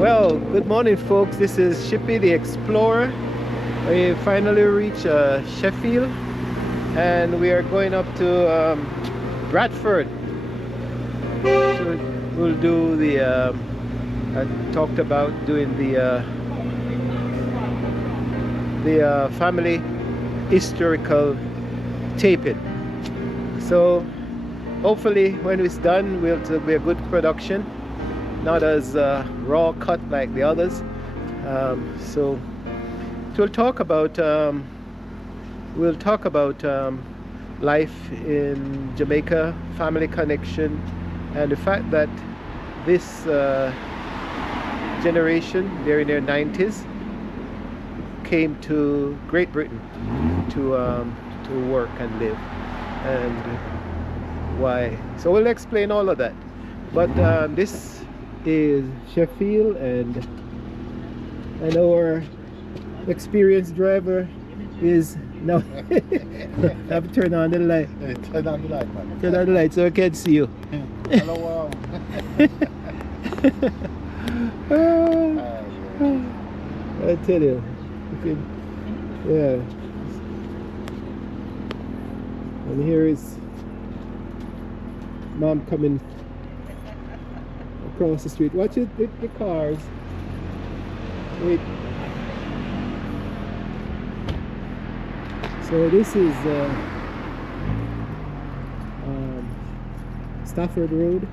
Well, good morning, folks. This is Shippy the Explorer. We finally reached Sheffield, and we are going up to Bradford. So we'll do the I talked about doing the family historical taping. So hopefully when it's done, it'll be a good production, not as raw cut like the others. So we'll talk about life in Jamaica, family connection, and the fact that this generation, they're in their 90s, came to Great Britain to work and live, and why. So we'll explain all of that. But this is Sheffield, and our experienced driver is now have to turn on the light. Turn on the light, man. Turn on the light so I can see you. Hello, I tell you, yeah. And here is Mom coming across the street. Watch it, the cars. Wait. So this is Stafford Road,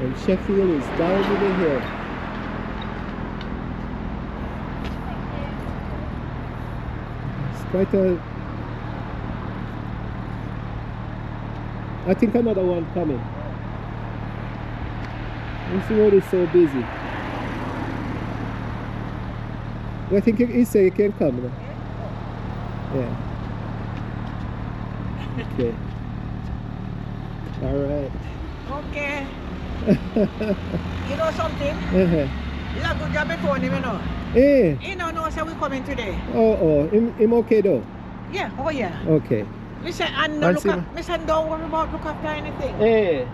and Sheffield is down to the hill. It's quite a... I think another one coming. This road is so busy. I think he said you can come now. Yeah. Okay. Alright. Okay. You know something? You have good job before him, you know. Eh. He don't know so we coming today. Oh, him okay though? Yeah, oh yeah. Okay. Listen, and don't worry about look after anything. Eh.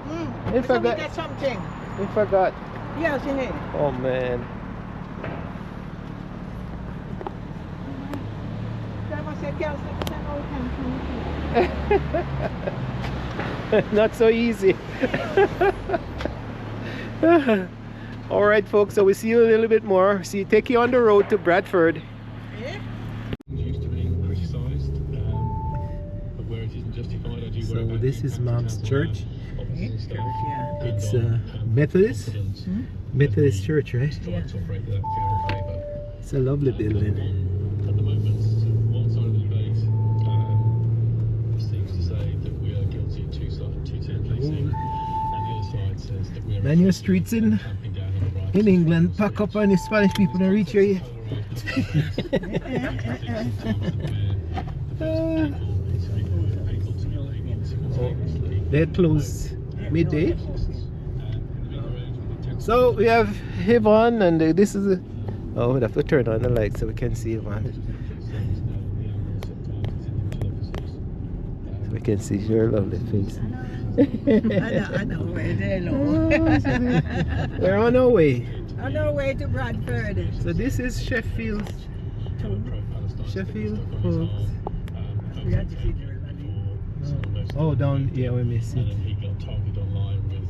If I get something. I forgot. Yes, in it. Oh man. Not so easy. All right, folks, so we see you a little bit more. Take you on the road to Bradford. Yeah. Used to being criticised, but where it isn't justified, I do So this is Mom's church. It's Methodist. Methodist church, right? Yeah. It's a lovely building. At the moment, one side of the debate seems to say that we are guilty of two-10 policing, and the other side says that we are Man, your streets in England pack up and the Spanish people don't reach here yet. They're closed midday. So we have Yvonne, and this is oh, we have to turn on the light so we can see Yvonne. So we can see your lovely face. I know where they're low. We're on our way. On our way to Bradford. So this is Sheffield. Sheffield, folks. We had to see the Oh, down here we miss And it. then he got targeted online with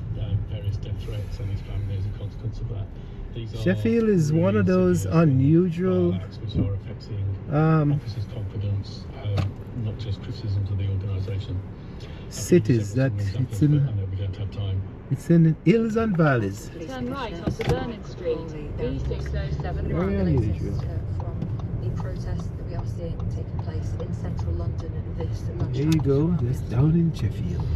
various death threats, and his family as a consequence of that. These are Sheffield is one of those unusual acts which are affecting officers' confidence, not just criticisms of the organisation. cities that it's in. It's in hills and valleys. Turn right onto Vernon Street, B607. Very unusual. From the protests that we are seeing taking place in central London this lunchtime. There you go, just down in Sheffield.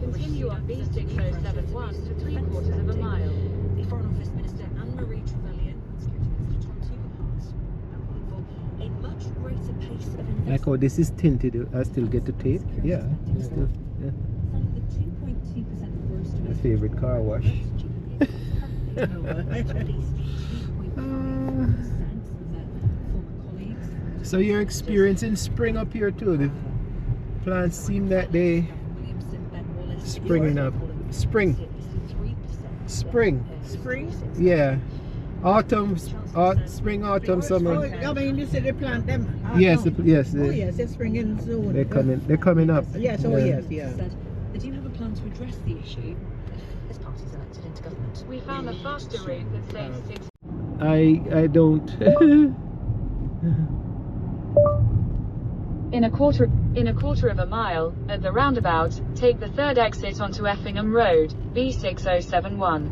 Continue on B6071 for 3/4 of a mile. The Foreign Office Minister Anne-Marie Trevelyan and Security Minister Tom Tugendhat are calling for a much greater pace of investment. Like, oh, this is tinted. I still get to tape. Yeah, still, yeah. From the 2.2% gross My domestic favorite car wash. So you're experiencing spring up here too. The plants seem that they springing up. Spring. Spring. Spring? Yeah. Autumn, spring, autumn, summer. I mean, you said they plant them. Yes, no. yes. Oh yes, they're springing soon. They're coming up. Yes, oh yes, yeah. Said they do have a plan to address the issue if this party's elected into government. We found a faster route that saves 6. I don't. In a quarter of a mile, at the roundabout, take the third exit onto Effingham Road, B6071.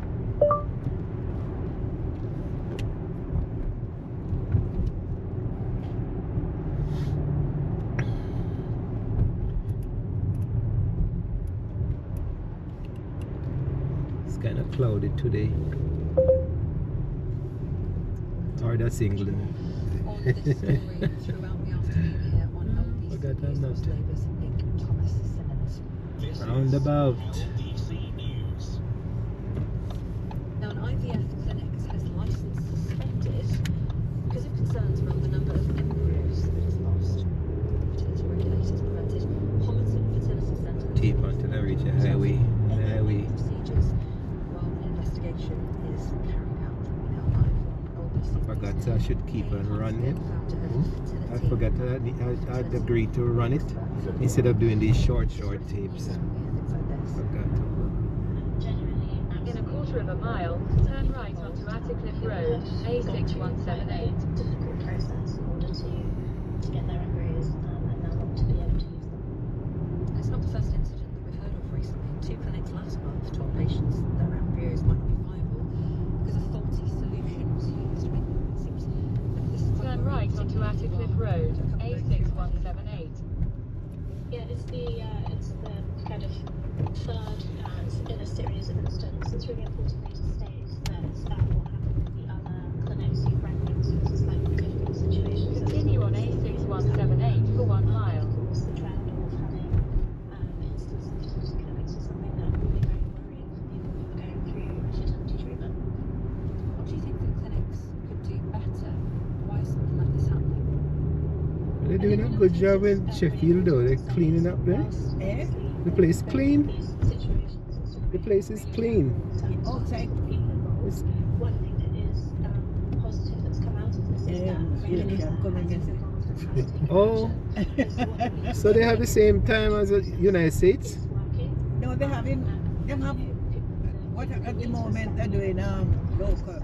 It's kind of cloudy today. Or that's England. On this story throughout the afternoon here on LBC Forgot I'm News, not. Labour's Nick Thomas Simmons. Roundabout. Now, an IVF clinic has licence suspended because of concerns around the number of embryos that it has lost. Fertility regulators prevented Homerton Fertility Centre Deep until I reach a highway. procedures while an investigation is carried out. Now live on LBC. Forgot I should keep on running. I forgot I'd agreed to run it instead of doing these short tapes. Forgot. In a quarter of a mile, turn right onto Attercliffe Road, A6178. difficult process in order to get their embryos and now not to be able to use them. It's not the first incident that we've heard of recently. Two clinics last month told patients that their embryos might not be viable because a faulty solution was used. I mean, it seems that this is Turn right onto Attercliffe Road, A6178. Yeah, it's the kind of third in a series of incidents. It's really important to state that what happened with the other clinics you've referenced was a slightly different situation. Continue on A6178 for 1 mile. Of course, the trend of having instances of fertility clinics is something that would be very worrying for people who are going through fertility treatment. What do you think that clinics could do better? Why is something like this happening? They're doing a good job in Sheffield though. They're cleaning up there. Eh? The place clean. The place is clean. Okay. It's, One thing that is positive that's come out of this is that I'm coming against it. oh, so they have the same time as the United States? No, they have what at the moment they're doing local.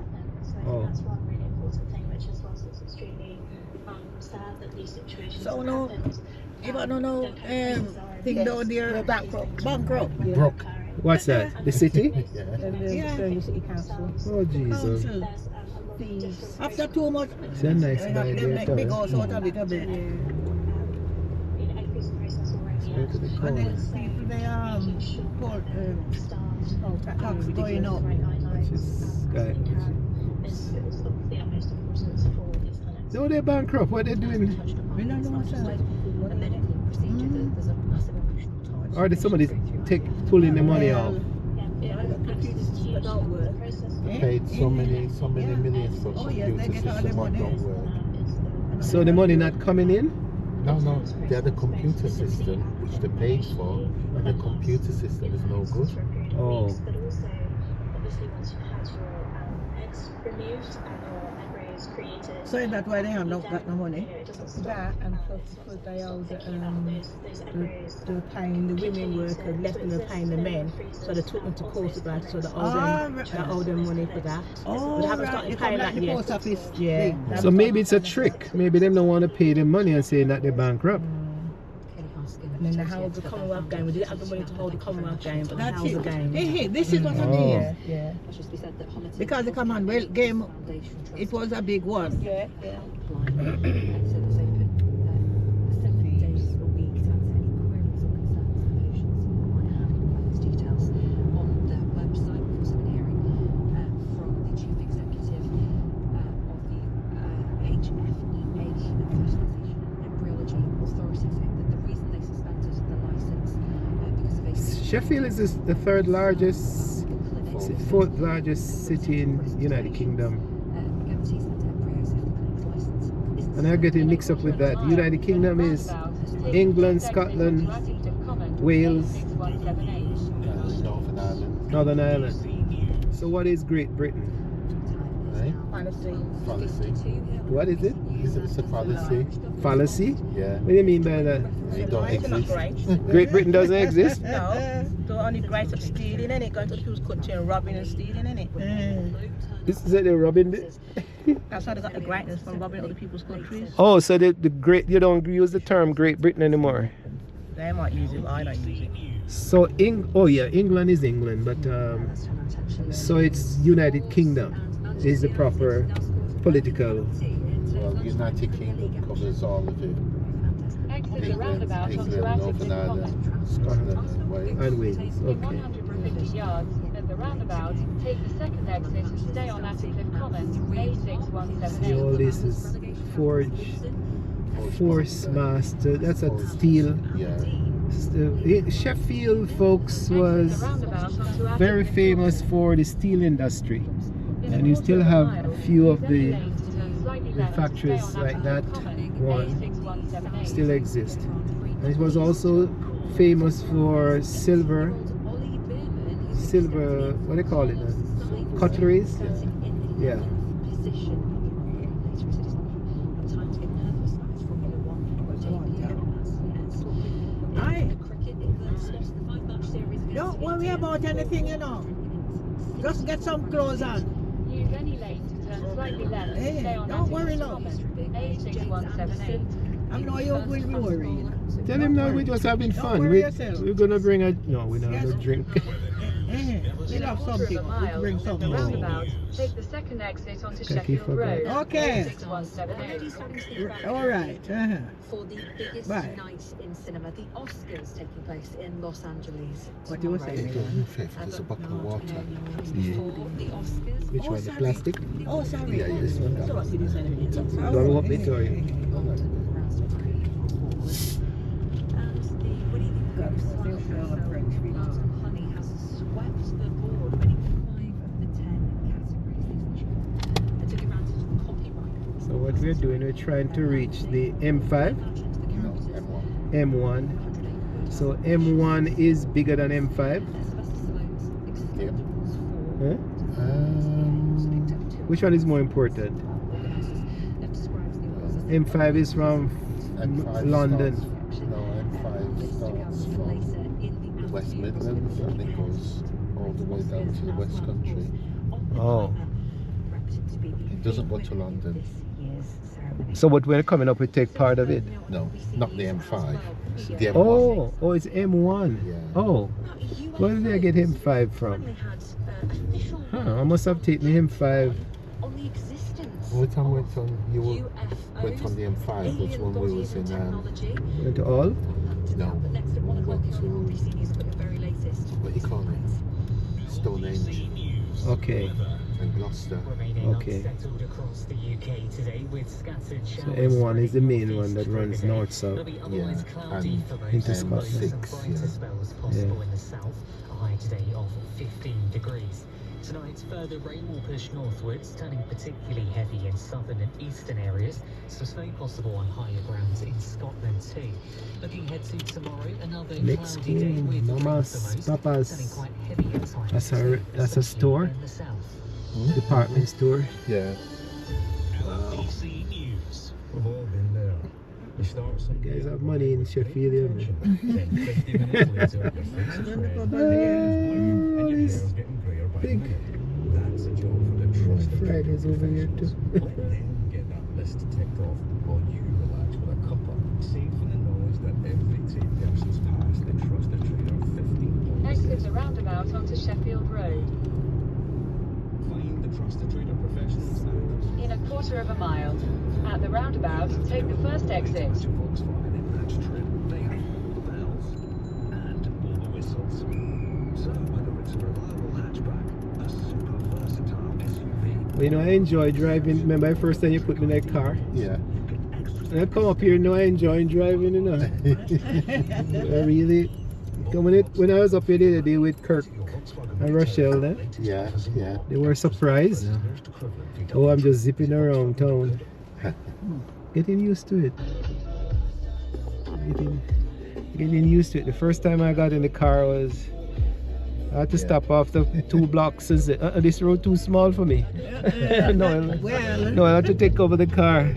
Oh. That's one really important thing, which is whilst it's extremely sad that these situations So have no, happened. even no thing down there bankrupt. Broke. What's that? The city? Yeah. City Council. Oh Jesus. Council. Fees. After too much, It's a nice they have guy them there. make big house out of it a bit. Go to the And corner. then people they put tax going up. Which is guy. No, they're bankrupt. What are they doing? We don't know what's that. A medical procedure, there's a massive emotional tie. Or did somebody pulling the money off? Paid so many millions for Oh yes, they computer get all the system what money. don't work. So the money not coming in? No, they had a computer system which they paid for, and the computer system is no good. Oh. But also, obviously, once you've had your eggs removed and your embryos created. So is that why they have not got no money? It doesn't stop. That and plus because they owe Those embryos. they were paying the women workers less than they were paying the men, so they took them to court about it, so they owe them money for that. Oh, But they haven't right. started They paying come like that the yet. post office. Yeah. thing. So maybe it's a trick. Maybe they don't want to pay them money and saying that they're bankrupt. And then they held the Commonwealth game. We didn't have the money to hold the Commonwealth game, but they That's held the it. game. Hey, this is what I Oh. mean. Yeah. Because the Commonwealth game, it was a big one. Yeah. Sheffield is the third largest, fourth largest city in United Kingdom. And I'm getting mixed up with that. United Kingdom is England, Scotland, Wales, Northern Ireland. So what is Great Britain? Right? Fallacy. Fallacy. What is it? It's a fallacy. Fallacy? Yeah. What do you mean by that? They don't It's not exist. great. Great Britain doesn't exist? No. They're only great at stealing, innit? Going to the people's country and robbing and stealing, innit? This is it, they're robbing it? That's how they got the greatness, from robbing other people's countries. Oh, so the great, you don't use the term Great Britain anymore. They might use it, but I don't use it. So oh yeah, England is England, but so it's United Kingdom is the proper political. Well, United Kingdom covers all of it. Exit the England, roundabout onto Northern Atherton Common. Ireland, Scotland, and Wales. And Wales, In okay. 150 yards, at the roundabout, take the second exit and stay on Atherton Common, See, all A6178. this is Force Master. That's a steel. Yeah. Sheffield, folks, was very famous for the steel industry, and you still have a few of the factories like that one still exist. And it was also famous for silver, what do they call it now? Cutleries? Yeah. Don't worry about anything, you know. Just get some clothes on. Use any lane to turn slightly left and stay on Don't worry Atherton now. Common, A6178. I know you will be worried. Tell him now we're just having fun. worry yourself. We're gonna bring a we're not gonna drink. We have something. We bring At the something. roundabout, take the second exit onto Okay, Sheffield forgot. Road, Okay. A6178. All right. For the biggest Right. night in cinema, the Oscars taking place in Los Angeles. What you were tomorrow. saying? Do me a favour, there's a bottle of water. Yeah. For the Oscars, Which one? The plastic? Oh, sorry. Yeah, this one. So what did you say to me? Don't want me to tell you. and the Winnie the Pooh Martin Honey has swept the board, winning 5 of the 10 categories. They took advantage of the copyright. So what we're doing, we're trying to reach the M5, No, M1. M1. So M1 is bigger than M5. Yeah. Huh? Which one is more important? M5 is from M5 London. Starts, no, M5 starts from the West Midlands and it goes all the way down to the West Country. Oh. It doesn't go to London. So what we're coming up, we take part of it. No, not the M5. The M1. Oh, it's M1. Yeah. Oh, where did I get M5 from? Huh, I must have taken M5. Every time we went on, went on the M5 was when we was in, Went to all? no, when we went to, what do you call it? Stonehenge Okay, and Gloucester. okay. So M1 is the main one that runs north-south. Yeah, and Into M6, Yeah. A high today of 15 degrees. Tonight, further rain will push northwards, turning particularly heavy in southern and eastern areas. Some snow possible on higher grounds in Scotland too. Looking ahead to tomorrow, another Next cloudy day school, with rain Mamas, for most, Papas. turning quite heavy at times. That's a store? In the south. Department store. Yeah. LBC News. We've all been there. You start You guys have money in Sheffield, yeah, man. then 50 minutes later, your face is red, and your hair's getting greyer by the Big. minute. That's a job for the trusted Friday's over here too. Let them get that list ticked off while you relax with a cuppa, safe in the knowledge that every tape person's passed the trusted trader 15 points. Exit the roundabout onto Sheffield Road. Find the trusted trader professionals now. In a quarter of a mile. At the roundabout, take the first exit. Volkswagen Advanced trim, they have all the bells and all the whistles. So whether it's a reliable hatchback, a super versatile SUV, Well, you know, I enjoy driving. Remember the first time you put me in that car? Yeah. And I come up here, you know, I enjoy driving, you know. I really. When I was up here the other day with Kirk and Rochelle, then, Yeah, yeah. they were surprised. Oh, I'm just zipping around town. Getting used to it. Getting used to it. The first time I got in the car was I had to stop after 2 blocks. This road too small for me. No, I had to take over the car.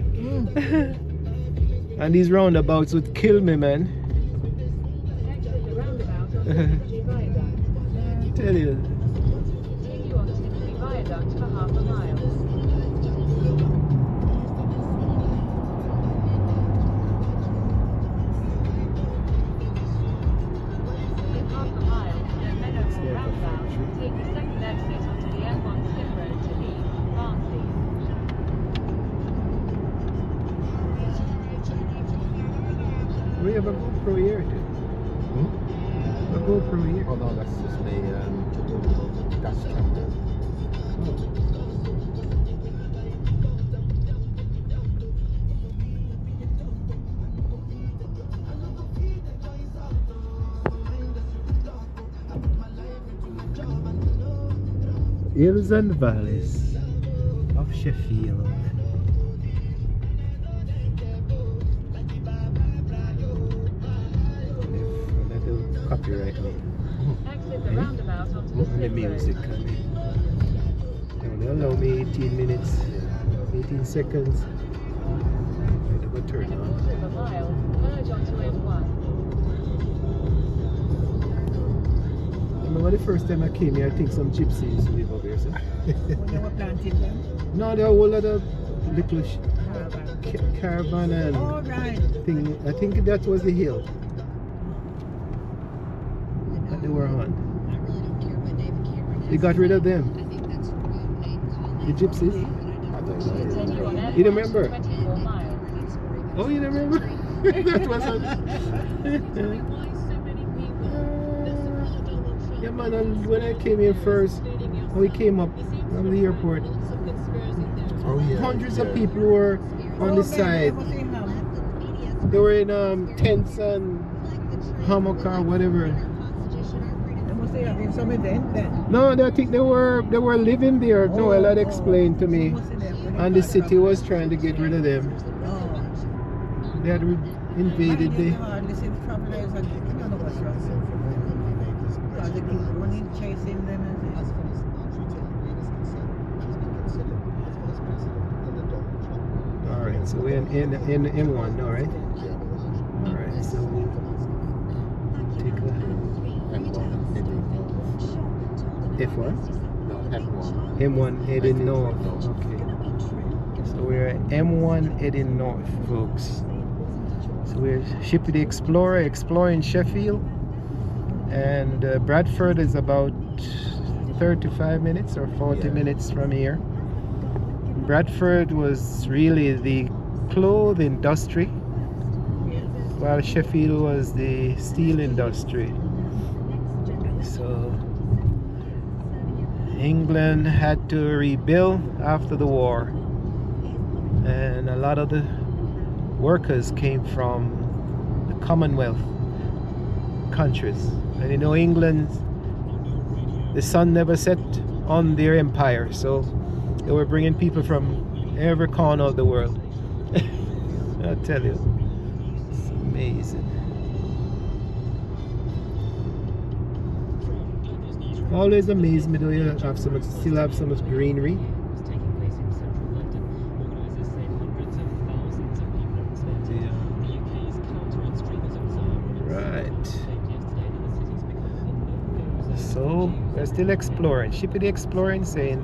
And these roundabouts would kill me, man. I tell you. Continue on Tiffany Viaduct for half a mile. In half a mile, at Meadowhall roundabout, take the second exit onto the M1 Skip Road to leave Barnsley. We have a GoPro here too. A GoPro here. Oh no, that's just the dash camera. Hills and valleys of Sheffield. Copyright me. Exit the roundabout onto the And the Skip music. Road. They only allow me 18 minutes, 18 seconds. I never turn In a on. quarter of a mile, merge onto M1. Remember the first time I came here, I think some gypsies live over here, sir? When you were planting them. No, there are a whole lot of little caravan and All right. thing. I think that was the hill that they were on. They got rid of them. The gypsies. I don't know. You don't remember? 24 miles. Oh, you don't remember? That was on. Yeah, man. And when I came here first, when we came up from the airport, Oh yeah. hundreds of people were on the side. They were in tents and hammock or whatever. They must have having some event then. No, I think they were living there. Noel had explained to me, and the city was trying to get rid of them. Oh. They had invaded the. Hardly see the travelers and you know what's wrong. Because they keep running, chasing them and All right, so we're in M1 now, right? All right, so we'll take a F1. No, F1. M1 heading north. Okay. So we're at M1 heading north, folks. So we're Shippy the Explorer exploring Sheffield, and Bradford is about 35 minutes or 40 minutes from here. Bradford was really the cloth industry, while Sheffield was the steel industry. So England had to rebuild after the war, and a lot of the workers came from the Commonwealth countries. And you know, England, the sun never set on their empire, so they were bringing people from every corner of the world. I tell you, it's amazing. Always amazed me though, you have so much, still have so much greenery. Taking place in central London. Organisers say hundreds of thousands of people expected. The UK's counter-extremism zone. Right. Yesterday that the city's become a no-go So we're still exploring. Shippy the Exploring saying,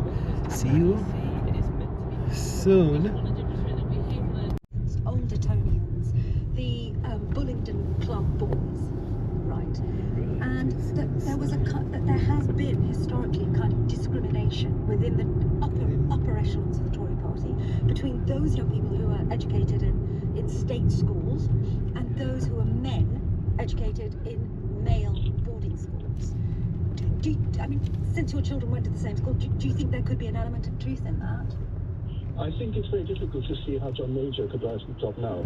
see you soon. Old Etonians, the Bullingdon Club boys, right? And that there has been historically kind of discrimination within the upper echelons of the Tory party between those young people who are educated in state schools and those who are men educated in male boarding schools. I mean, since your children went to the same school, do you think there could be an element of truth in that? I think it's very difficult to see how John Major could rise to the top now.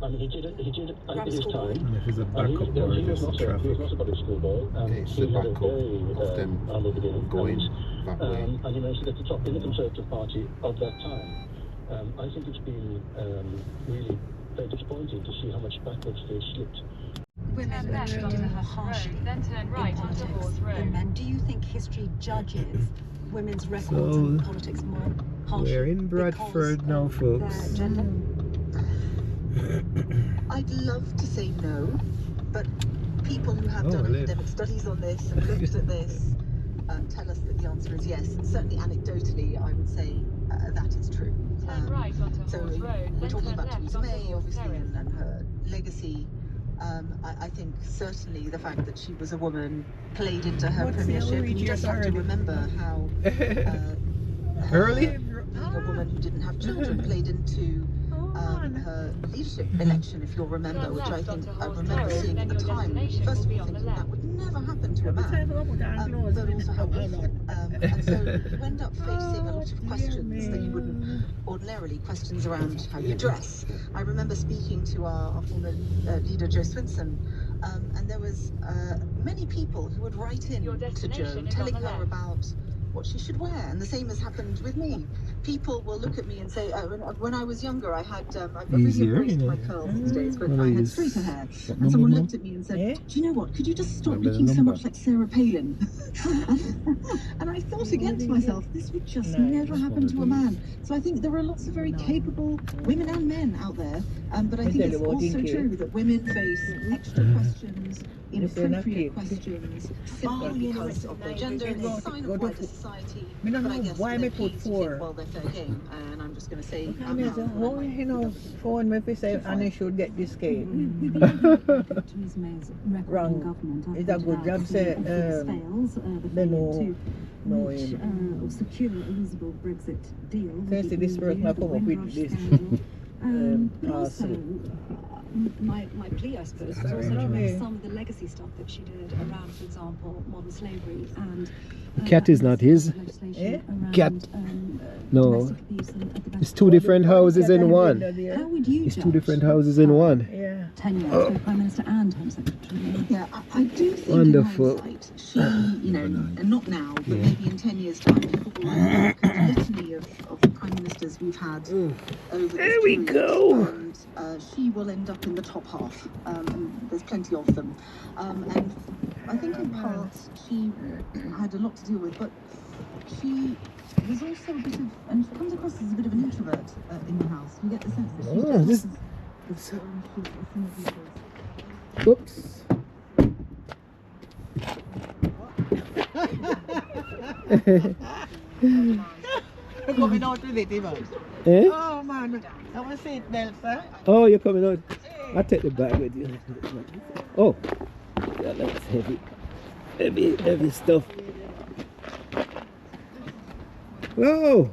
I mean, he did at his time. And if it's a He backup or was just not traffic. a public schoolboy. It's He the had a backup very of them humble beginning. going that way. And he managed to get to the top in the Conservative Party of that time. I think it's been really very disappointing to see how much backwards they slipped. women are treated more harshly then turn right in onto politics Hawes Road. than men. Do you think history judges women's records in politics more harshly? We're in Bradford now, folks. Their gender? I'd love to say no, but people who have done academic studies on this and looked at this tell us that the answer is yes. And certainly anecdotally, I would say that is true. Turn right onto So Hawes Road, we're then talking turn about left Theresa onto May, Hawes obviously, Terrace. and her legacy. I think certainly the fact that she was a woman played into her premiership. You just have to remember how Early? being a woman who didn't have children played into her leadership election, if you'll remember, which I think I remember seeing at the time. First of all, thinking that would never happen to a man, but also how awful. And so you end up facing a lot of questions that you wouldn't ordinarily, questions around how you dress. I remember speaking to our former leader, Jo Swinson, and there was many people who would write in to Jo, telling her about what she should wear, and the same has happened with me. People will look at me and say, when I was younger, I had I've really embraced my curls these days, but I had straighter hair, and someone looked at me and said, "Do you know what? Could you just stop looking so much like Sarah Palin?" And I thought again to myself, this would just never happen to a man. So I think there are lots of very capable women and men out there, but I think it's also true that women face extra questions, inappropriate questions, simply because of their gender. It's a sign of wider society. But I guess why me put think, 4? well, they're fair game, and I'm just going to say, You know, phone me if you say, and you should get this cake. Wrong. It's a good job, say, they know him. Secure a usable Brexit deal. Since this person have come up with this my plea, I suppose, was also to remember some of the legacy stuff that she did around, for example, modern slavery and Cat is not his. Cat. No. It's two different houses in one. How would you It's two different houses in one. tenure as Prime Minister and Home Secretary? Yeah, I do think Wonderful. in hindsight, she, you know, and not now, but maybe in 10 years' time, people will look back at the litany of Prime Ministers we've had over this period, and she will end up in the top half. And there's plenty of them. And I think in part she had a lot to deal with, but she was also a bit of, and she comes across as a bit of an introvert in the house. You get the sense that she Oops. You're coming out with it, Ivan. Eh? Oh man, I want to see it, Nelson. Oh, you're coming out. I'll take the bag with you. Oh, yeah, that's heavy. Heavy stuff. Whoa!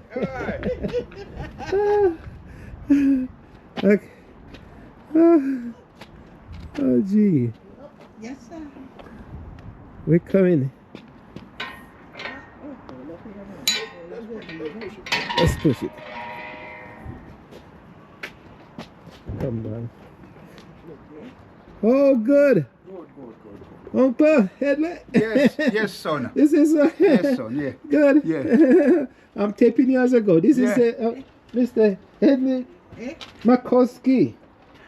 Okay. Oh, gee. Yes, sir. We're coming. Let's push it. Come on. Oh, good. Uncle, headlight. Yes, son. This is Yes, son. Yeah. Good. Yeah. I'm taping years ago. This is Mr. Edmund McCaulskys.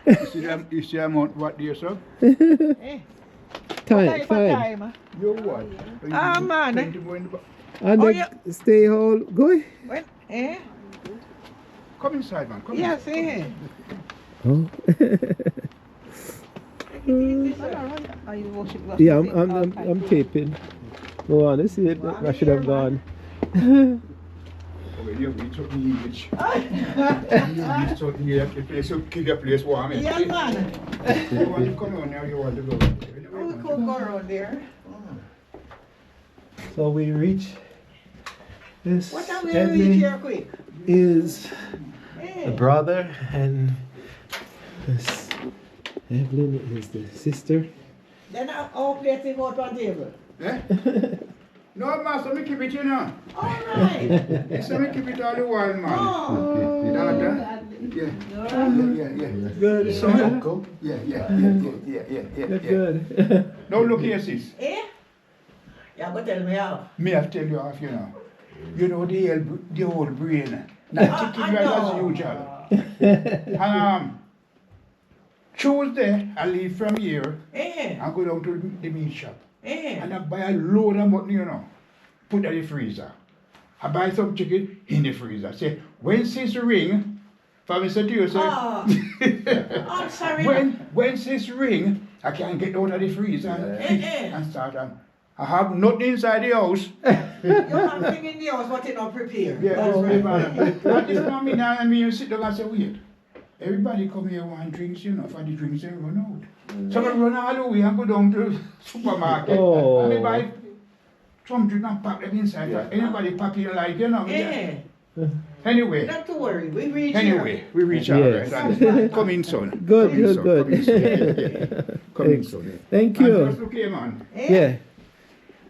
You see amount what dear son? Time. You what? Ah, man. And then stay all going. When, eh? Come inside, man. Come Yeah, inside. see here. Oh. Yeah, I'm taping. Go on, let's see it. I should have gone. You took me image. You took me the place, so keep the place warm. Yeah, man. You want to come on now, you want to go. We could go around there. So we reach this. What time we reach here quick? Is the brother, and this Evelyn is the sister. Then our plate will go on table. Eh? No, master, me keep it, you know. All right. So me keep it all the while, man. Oh. Dada? Yeah. Good. So, yeah. Good. Now look here, sis. Eh? Yeah, but tell me how. Me have tell you off, you know. You know the old brain. Not taking right as usual. Tuesday, I leave from here and go down to the meat shop. And I buy a load of mutton, you know. Put that in the freezer. I buy some chicken in the freezer. Say, when sis ring, for me say to you, say, I'm sorry. when sis ring, I can get out of the freezer and start on. I have nothing inside the house. You have thing in the house, but it not prepared. Yeah, that's right. But this not mean I mean sit down and say, wait. Everybody come here want drinks, you know, for the drinks they run out. Some run all the way and go down to the supermarket. And they buy some drink and pack them inside. Anybody pack it like, you know. Anyway. Not to worry, we reach we reach out. Yes. Right? Come in, son. Good, Come in, son. good. Come in, son. Thank And you. just okay, man. Yeah.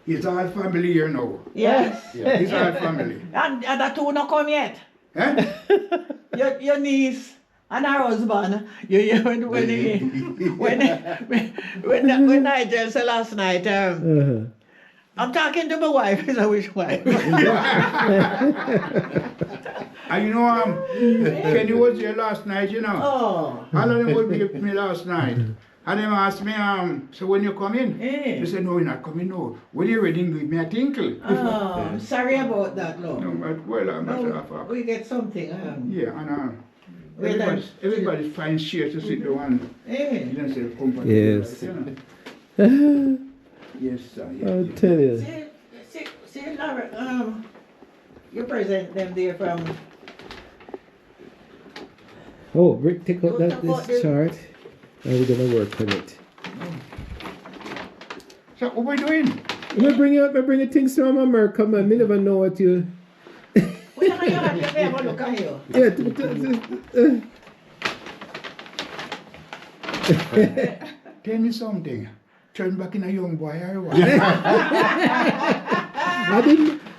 It's our family here now. Yes. It's our family. And that two not come yet. Eh? Your niece and her husband. When Nigel said last night, I'm talking to my wife. Is which wife? And you know, Kenny was here last night, you know. Oh. All of them was with me last night. And they asked me, so when you come in? They said, no, you're not coming now. When you're ready, give me a tinkle. Oh, I'm sorry about that, love. No, but well, I'm not we get something. Yeah, and everybody's fine share to sit down and you say company. Yes. Right, you know? Yes, sir. Yes, I'll tell you. See, Laura, you present them there from... Oh, Rick, take out this chart. And we're gonna work on it. So what are we doing? We bring things from America, man. Me never know what you. Yeah, Tell me something. Turn back in a young boy or what?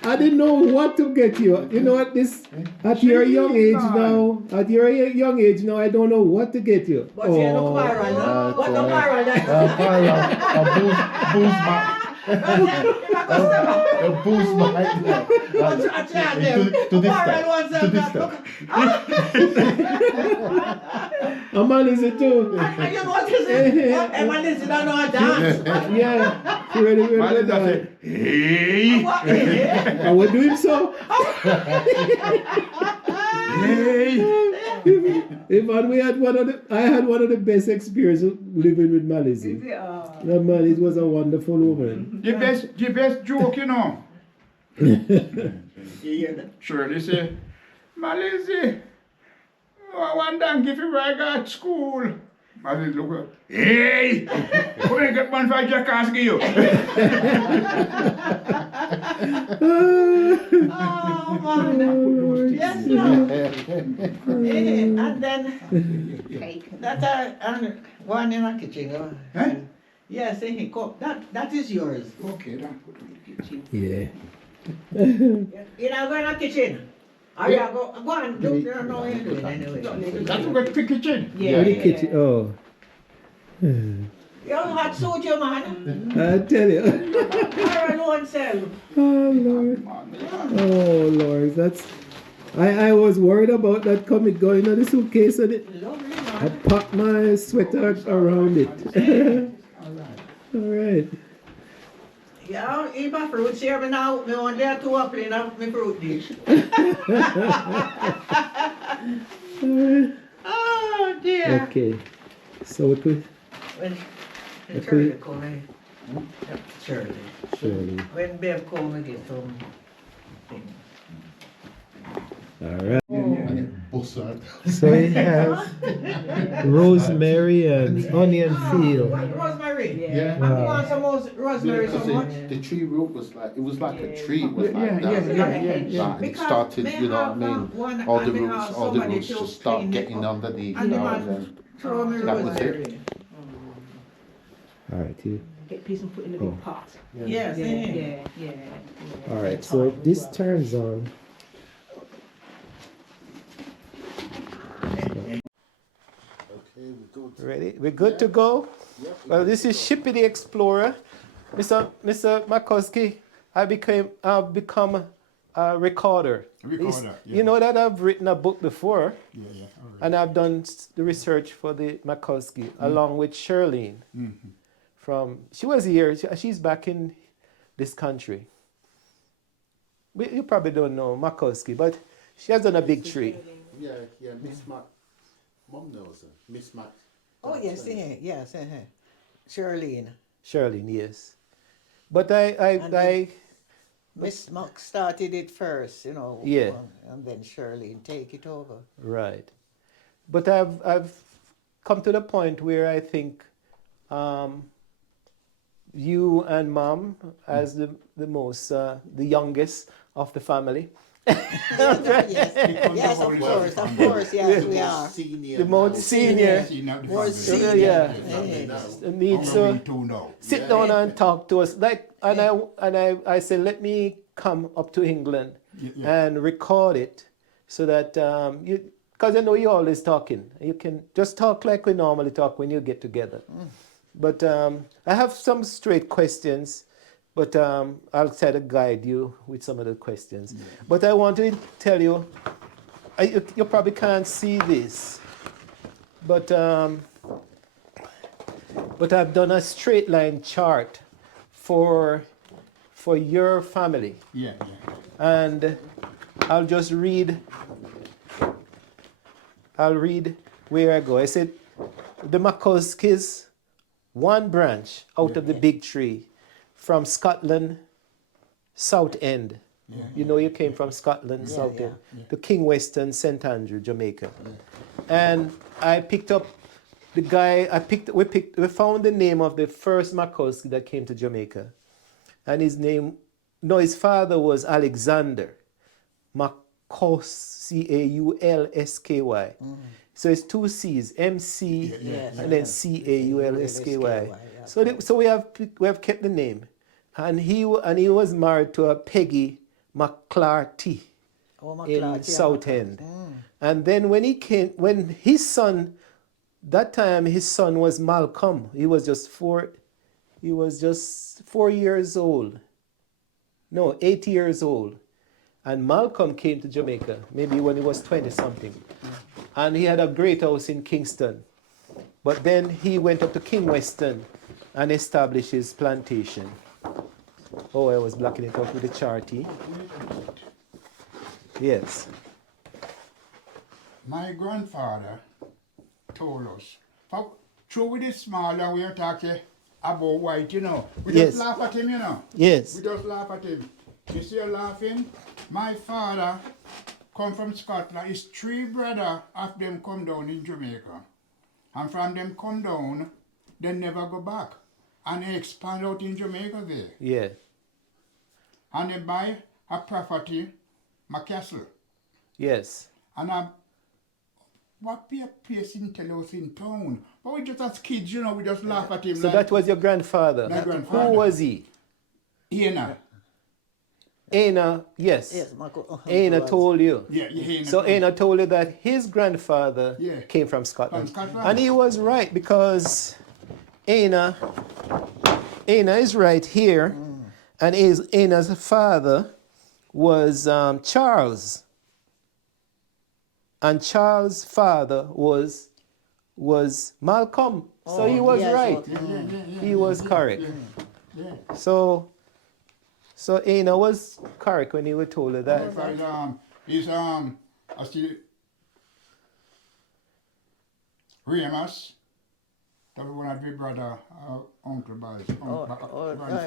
I didn't know what to get you. You know what this at your young age now. At your young age now, I don't know what to get you. But you look viral now. What look viral A boost behind them. To this A man is it too. You know what is it? A man is it don't know how to dance. Yeah. You ready to dance? Hey! I will do him so. Hey! I had one of the best experiences living with Malizy. No, man, it was a wonderful woman. The best joke, you know. Sure, they say, Malizy, I want to give you where I got school. Malizy look up, hey! Who they get one for McCaulskys you? Oh, man. Yes, no. And then, that's one in the kitchen. Eh? Yes, that is yours. Okay, then put it in the kitchen. Yeah. You know, go in the kitchen. Or you go on, do you know what you're doing anyway. That's what the kitchen. Yeah, the kitchen. Oh. You don't have to suit your man. I tell you. Or alone self. Oh Lord. Oh Lord. That's I was worried about that comet going on the suitcase and it. Lovely, I man. packed my sweater around it. Alright. Yeah, eat my fruits here now. I want there to open up my fruit dish. Oh dear. Okay. So we could. When Shirley come, Shirley. When Bev come, we get some things. Alright. Bussard. So we have rosemary and onion peel. Rosemary? Yeah. And you want some rosemary so much? The tree root was like, it was like a tree. It was like that. Yeah. Like it started, you know what I mean? All the roots just start getting underneath, you know, and then throw me that was rosemary. it. Alright, you. Get a piece and put in a big pot. Yes, Yeah. Alright, so this turns on. Ready? We're good to go? Well, this is Shippy the Explorer. Mr. McCaulskys, I've become recorder. Recorder, yeah. You know that I've written a book before, Yeah, yeah. All right. and I've done the research for the McCaulskys along with Shirlene. She was here. She's back in this country. You probably don't know McCaulsky, but she has done a big tree. Yeah, Miss Mac. Mom knows her. Miss Mac. Oh, yes, yes. Shirlene. Shirlene, yes. But I Miss Mac started it first, you know. Yeah. And then Shirlene take it over. Right. But I've come to the point where I think you and Mom, as the youngest of the family. Yes, of course, yes, we are. The most senior. More senior. Yeah. Need to sit down and talk to us. I said, let me come up to England and record it so that because I know you're always talking. You can just talk like we normally talk when you get together. But I have some straight questions, but I'll try to guide you with some of the questions. But I want to tell you, you probably can't see this, but I've done a straight line chart for your family. Yeah. And I'll just read. I'll read where I go. I said, the McCaulskys, one branch out of the big tree from Scotland, South End. You know, you came from Scotland, South End, to King Weston, St. Andrew, Jamaica. And I picked up the guy, we found the name of the first McCaulsky that came to Jamaica. And his father was Alexander McCaulsky, Caulsky. So it's two C's, MC, and then Caulsky. So we have kept the name, and he was married to a Peggy McClarty in South End. And then when his son, that time his son was Malcolm. He was just 4 years old. No, 8 years old. And Malcolm came to Jamaica, maybe when he was 20 something. And he had a great house in Kingston. But then he went up to King Weston and established his plantation. Oh, I was blocking it up with the charty. Yes. My grandfather told us, through with this small and we are talking about white, you know. We just laugh at him, you know. Yes. We just laugh at him. You see her laughing? My father come from Scotland. His 3 brothers of them come down in Jamaica. And from them come down, they never go back. And they expand out in Jamaica there. Yeah. And they buy a property, McCaulskys. Yes. And what be a place in Telos in town? But we just as kids, you know, we just laugh at him. So that was your grandfather. My grandfather. Who was he? Aina, yes. Aina told you. Yeah, Aina. So Aina told you that his grandfather came from Scotland. And he was right, because Aina is right here. And Aina's father was Charles. And Charles' father was Malcolm. So he was right. He was correct. So Aina was correct when he was told her that. He's I see Remus, that was one of my brother, Uncle Baz.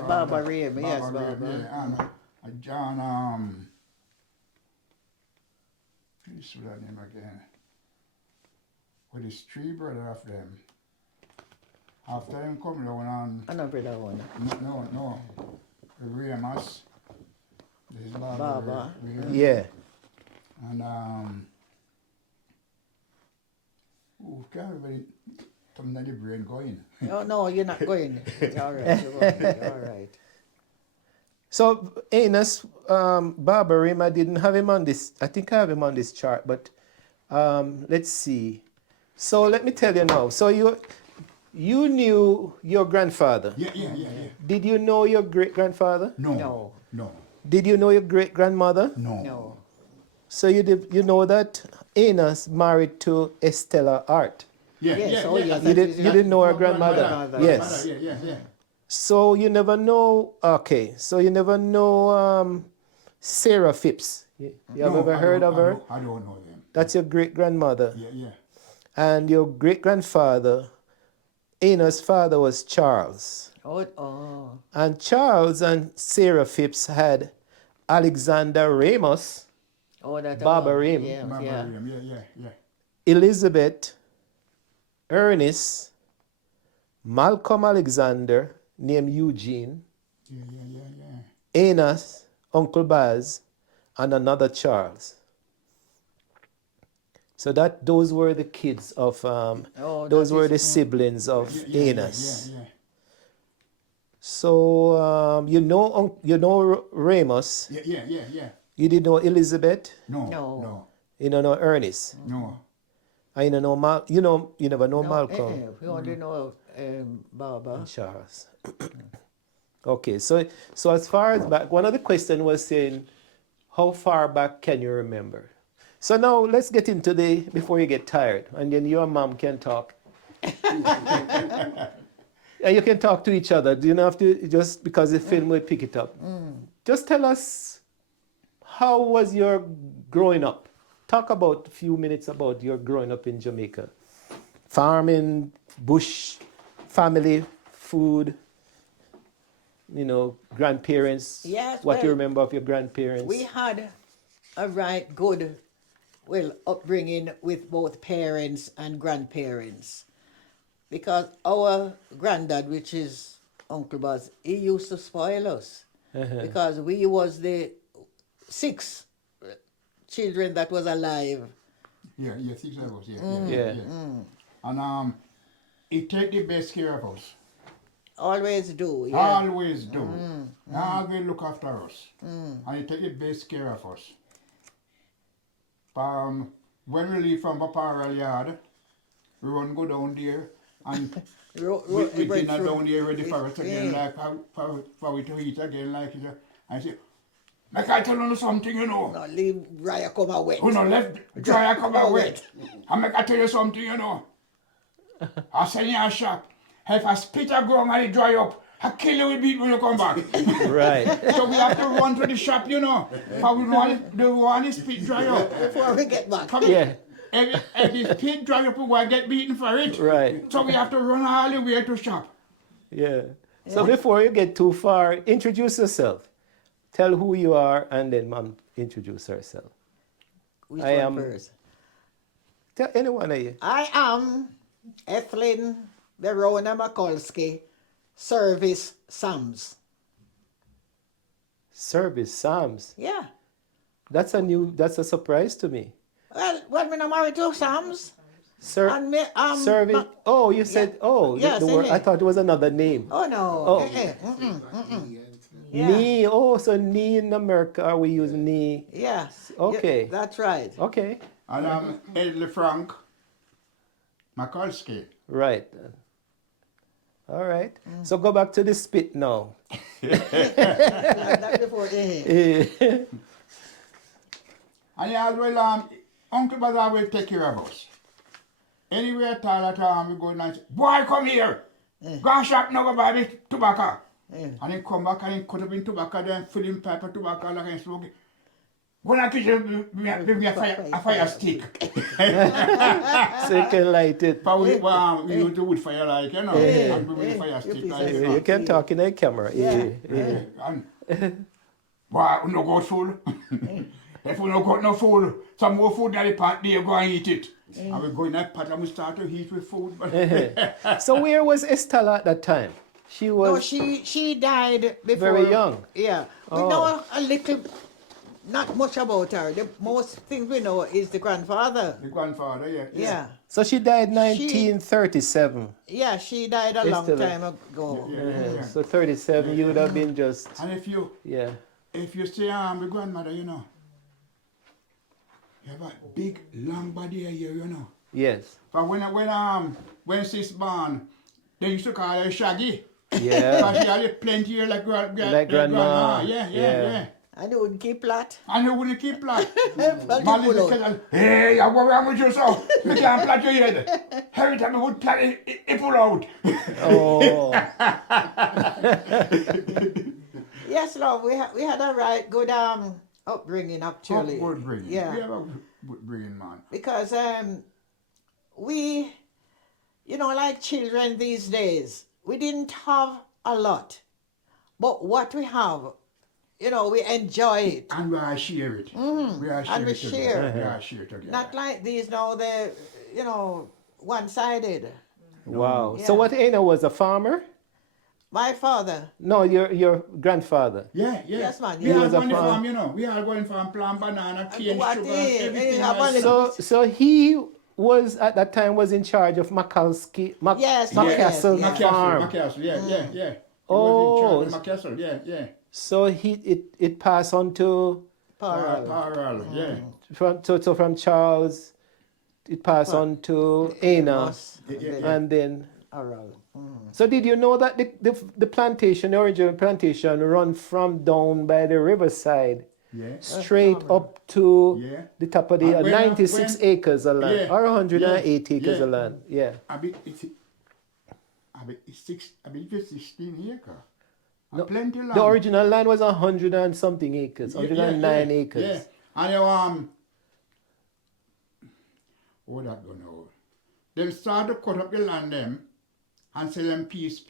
Baba Remus, yes, Baba. And John, please say that name again. With his 3 brothers of them. After them come down and... Another one. No. Remus. This is Baba. Yeah. And can't really come down the brain going. No, you're not going. It's all right. You're all right. So Aina's Barbary, I didn't have him on this. I think I have him on this chart, but let's see. So let me tell you now. So you knew your grandfather. Yeah. Did you know your great grandfather? No. Did you know your great grandmother? No. No. So you know that Enos married to Estella Hart. Yeah, Yes, yeah, oh, yeah. yes, You didn't know her Grandmother. grandmother? Yes. Yeah, yeah, yeah. So you never know. Okay. So you never know Sarah Phipps. You have No, ever heard of her? I don't know them. That's your great grandmother. Yeah, yeah. And your great grandfather, Enos' father was Charles. Oh. And Charles and Sarah Phipps had Alexander Ramos, Oh, that Baba Rim, yeah. Elizabeth, Ernest, Malcolm Alexander, named Eugene, Yeah. Enos, Uncle Baz, and another Charles. So those were the kids of, those were the siblings of Enos. Yeah. So you know Ramos. Yeah. You didn't know Elizabeth. No. You don't know Ernest. No. And you don't know you never know Malcolm. We only know Baba. And Charles. Okay, so as far as back, one of the questions was saying, how far back can you remember? So now let's get into before you get tired, and then you and Mom can talk. And you can talk to each other. You don't have to, just because the film will pick it up. Just tell us, how was your growing up? Talk about a few minutes about your growing up in Jamaica. Farming, bush, family, food, grandparents. Yes, What you well, remember of your grandparents? We had a right good, upbringing with both parents and grandparents. Because our granddad, which is Uncle Buzz, he used to spoil us. Because we was the 6 children that was alive. Yeah, 6 of us, Yeah. And he take the best care of us. Always do, yeah. Always do. Always look after us. And he take the best care of us. When we leave from Paparal Yard, we run go down there and we dinner down there ready for us again, like for we to eat again, like I say, make I tell you something, you know. No, leave Dryer come out wet. We no left Dryer come out wet. And make I tell you something, you know. I send you a shop. If a spitter go and it dry up, I kill you with beat when you come back. Right. So we have to run to the shop, you know. For we want the spit dry up. Before we get back. Yeah. If the spit dry up, we will get beaten for it. Right. So we have to run all the way to shop. Yeah. So before you get too far, introduce yourself. Tell who you are, and then Mom introduce herself. Which one first? Tell anyone of you. I am Ethelyn Verona McCaulsky, Service Sams. Service Sams. Yeah. That's a surprise to me. Well, when I'm married to Sams. Service. Oh, you said. Oh, yes, the word. I thought it was another name. Oh no. Oh. Knee. Oh, so knee in America, are we using knee? Yes. Okay. Yeah, that's right. Okay. And I'm Edley Frank McCaulskys. Right. All right. So go back to the spit now. That before the And he always, Uncle Baz always take care of us. Anywhere at all, we go and say, boy, come here. Go shop now, go buy me tobacco. And he come back and he cut up in tobacco, then fill in pipe of tobacco like and smoke it. Go in the kitchen, give me a fire stick. So you can light it. But we use the wood fire like, you know, and we with the fire stick like You can talk in a camera. Yeah. And, boy, we no got full. If we no got no food, some more food in the pot there, go and eat it. And we go in that pot and we start to eat with food. So where was Estella at that time? She was. No, she died before. Very young. Yeah. We know a little, not much about her. The most things we know is the grandfather. The grandfather, yeah. Yeah. So she died 1937. Yeah, she died a long time ago. Yeah. So 37, you would have been just. And if you see the grandmother, you know, you have a big long body here, you know. Yes. But when she's born, they used to call her Shaggy. Yeah. Because she had plenty here like grandma. Like grandma. Yeah. And it wouldn't keep flat. And you wouldn't keep flat. Well, Man, you pull listen, out. hey, I go around with you so. Me can't plait your head. Every time I would plait it pull out. Oh. Yes, Lord, we had a right good upbringing actually. Upbringing. Yeah. We have a upbringing, man. Because we, you know, like children these days, we didn't have a lot. But what we have, you know, we enjoy it. And we are share it. We are share And we it together. share. We are share together. Not like these now, they're, you know, one-sided. Wow. Yeah. So what Aina was a farmer? My father. No, your grandfather. Yeah. Yes, man. We Yeah. are going farm. farm, you know. We are going farm, plant banana, cane, What sugar, is- everything. eh, like about that. So he was at that time was in charge of McCaulskys, Yes, McCaulskys yes. farm. McCaulskys, yeah. He Oh. was in charge of McCaulskys, yeah. So it passed on to Parallel, yeah. from Charles, it passed on to Aina, Yeah. and then. Around. So did you know that the plantation, the original plantation, run from down by the riverside, Yeah. straight up to Yeah. the top of the And when- 96 when- acres of land, Yeah, or 108 yeah, acres yeah. of land? Yeah. I believe it's 16 acres. No, Plenty land. the original land was 100 and something acres, 109 acres. Yeah. And you what that go now? Them start to cut up the land them and sell them piece.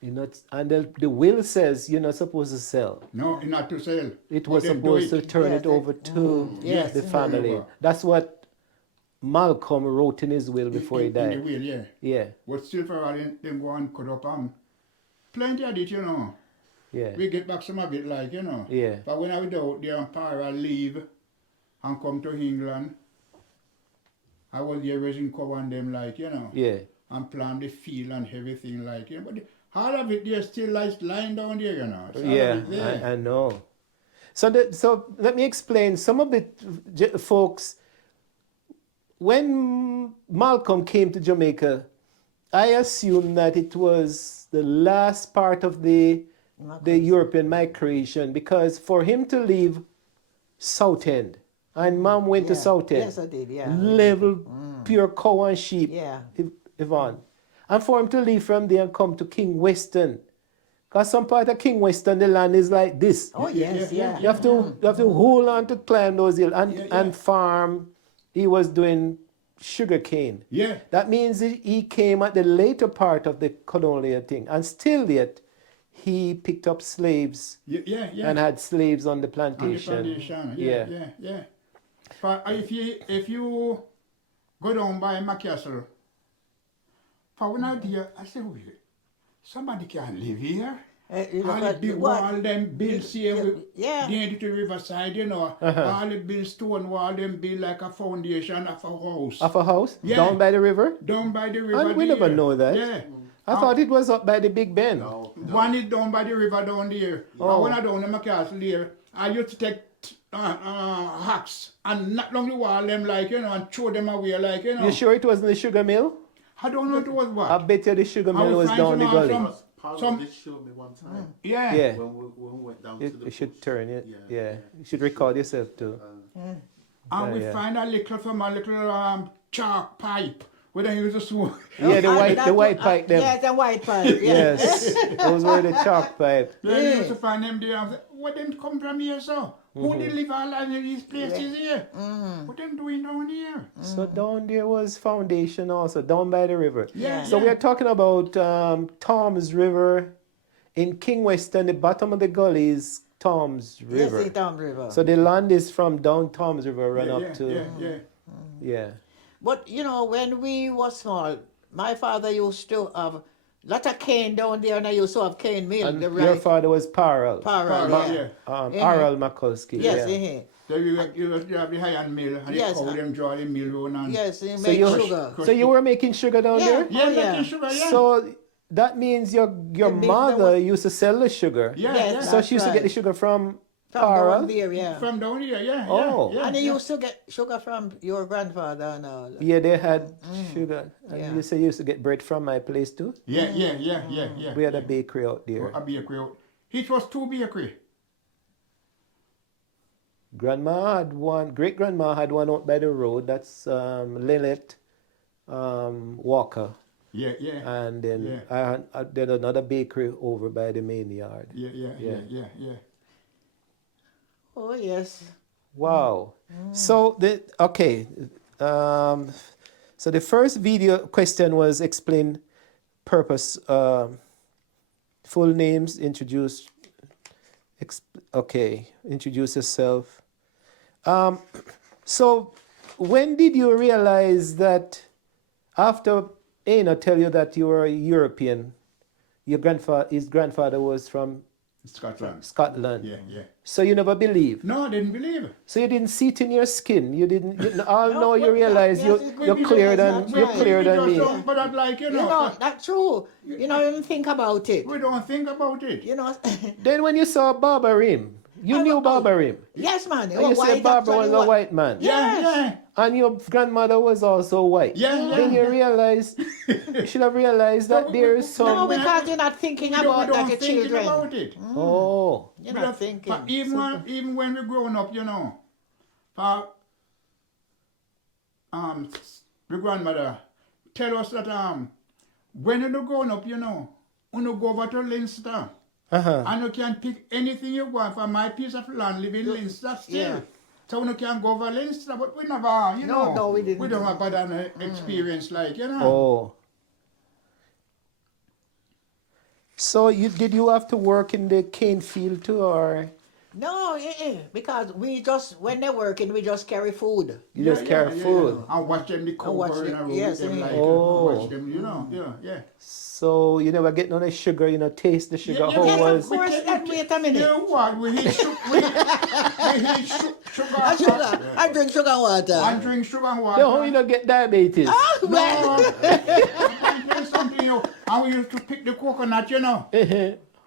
You know, and the will says you're not supposed to sell. No, not to sell. It But was them do supposed to it. turn Yes, it over to Yes, the turn it family. over. That's what Malcolm wrote in his will before he In died. the will, yeah. Yeah, But still for all them go and cut up plenty of it, you know. yeah, We get back some of it, like, you know. yeah. But when I was out there and Para leave and come to England, I was there raising cow and them, like, you know. Yeah. And plant the field and everything, like, you know. But all of it there still lies lying down there, you know. It's all of Yeah, it there. I know. So let me explain. Some of it, folks, when Malcolm came to Jamaica, I assumed that it was the last part of the European migration, because for him to leave Southend, and Mom went to Southend. Yes, I did, yeah. Level, pure cow and sheep, Yeah. Yvonne. And for him to leave from there and come to King Western, because some part of King Western, the land is like this. Oh, yes, yeah. You have to hold on to climb those hills and farm. He was doing sugar cane. Yeah. That means he came at the later part of the colonial thing, and still yet he picked up slaves Yeah. and had slaves on the On the plantation. plantation, yeah. But if you go down by McCaulskys, for when I there, I say, wait, somebody can live here. You know, All the but big what- wall, them builds here with Yeah. near to the riverside, you know. All the build stone wall, them build like a foundation of a house. Of a house? Yeah. Down by the river? Down by the river. And we never there. know that. Yeah. I thought it was up by the Big Ben. One is down by the river down there. And when I down in McCaulskys there, I used to take hacks and knock down the wall them, like, you know, and throw them away, like, you know. You sure it wasn't the sugar mill? I don't know it was what. I bet you the sugar I mill will was find down the some- gully. Parliament did show me one time. Yeah. Yeah. When we went down to You the should bush. turn it. Yeah, Yeah. yeah. You should record yourself too. And we yeah. find a little chalk pipe where they used to smoke. Yeah, the that white was- pipe them. Yes, the white pipe. Yeah. Yes. Those were the chalk pipe. They used to find them there and say, what didn't come from here, so? Who did live all in these places here? What them doing down here? So down there was foundation also, down by the river. Yeah. So we are talking about Tom's River in King Western. The bottom of the gully is Tom's River. Yes, the Tom River. So the land is from down Tom's River run Yeah, up yeah, to yeah. But, you know, when we were small, my father used to have lot of cane down there, and I used to have cane mill. And the your right father was Parrell. Parallel, yeah. Arrel McCaulskys. Yes, yeah. yeah. So you have the high-end mill, and Yes, the cow them draw the mill run and... Yes, he So make you, sugar. so you were making sugar down Yeah. there? Yeah, Oh, yeah. making sugar, yeah. So that means your The milk mother that used to sell the sugar. Yeah, Yes, yeah. So she used to get right. the sugar from From down Parrell. there, yeah. From down here, yeah. Oh. Yeah, And he yeah. used to get sugar from your grandfather and all. Yeah, they had sugar. And Yeah. you say you used to get bread from my place too? Yeah. We had a bakery out there. A bakery. It was two bakery. Grandma had one. Great grandma had one out by the road. That's Lilith Walker. Yeah, yeah. And then Yeah. I did another bakery over by the main yard. Yeah. Oh, yes. Wow. So so the first video question was explain purpose, full names, introduce yourself. So when did you realize that after Aina tell you that you were a European, his grandfather was from Scotland. Yeah. So you never believed? No, I didn't believe it. So you didn't see it in your skin. You didn't. Now you realize you're We clearer than me. But I'm like, You know, that's true. You don't even think about it. We don't think about it. You know. Then when you saw Barbara Rim, you knew Barbara Rim. Yes, man. And you said Barbara was a white man. Yes. And your grandmother was also white. Then you realized, you should have realized that there is some. No, because you're not thinking about that your children. About it. Oh. You're not thinking. But even when we grown up, you know, the grandmother tell us that when you're growing up, you know, you go over to Leinster. And you can pick anything you want from my piece of land, live in Leinster still. Yeah. So you can go over Leinster, but we never, you know. No, we didn't. We don't have an experience like, you know. Oh. So did you have to work in the cane field too, or? No, because when they're working, we just carry food. You just carry food. And watch them the cow burn around with them, like, watch them, you know, yeah. So you never get none of sugar, you know, taste the sugar. How Yes, was? of course. Wait a minute. You know what? We eat sugar. I drink sugar and water. And drink sugar and water. No, you don't get diabetes. Oh, well. And we used to pick the coconut, you know.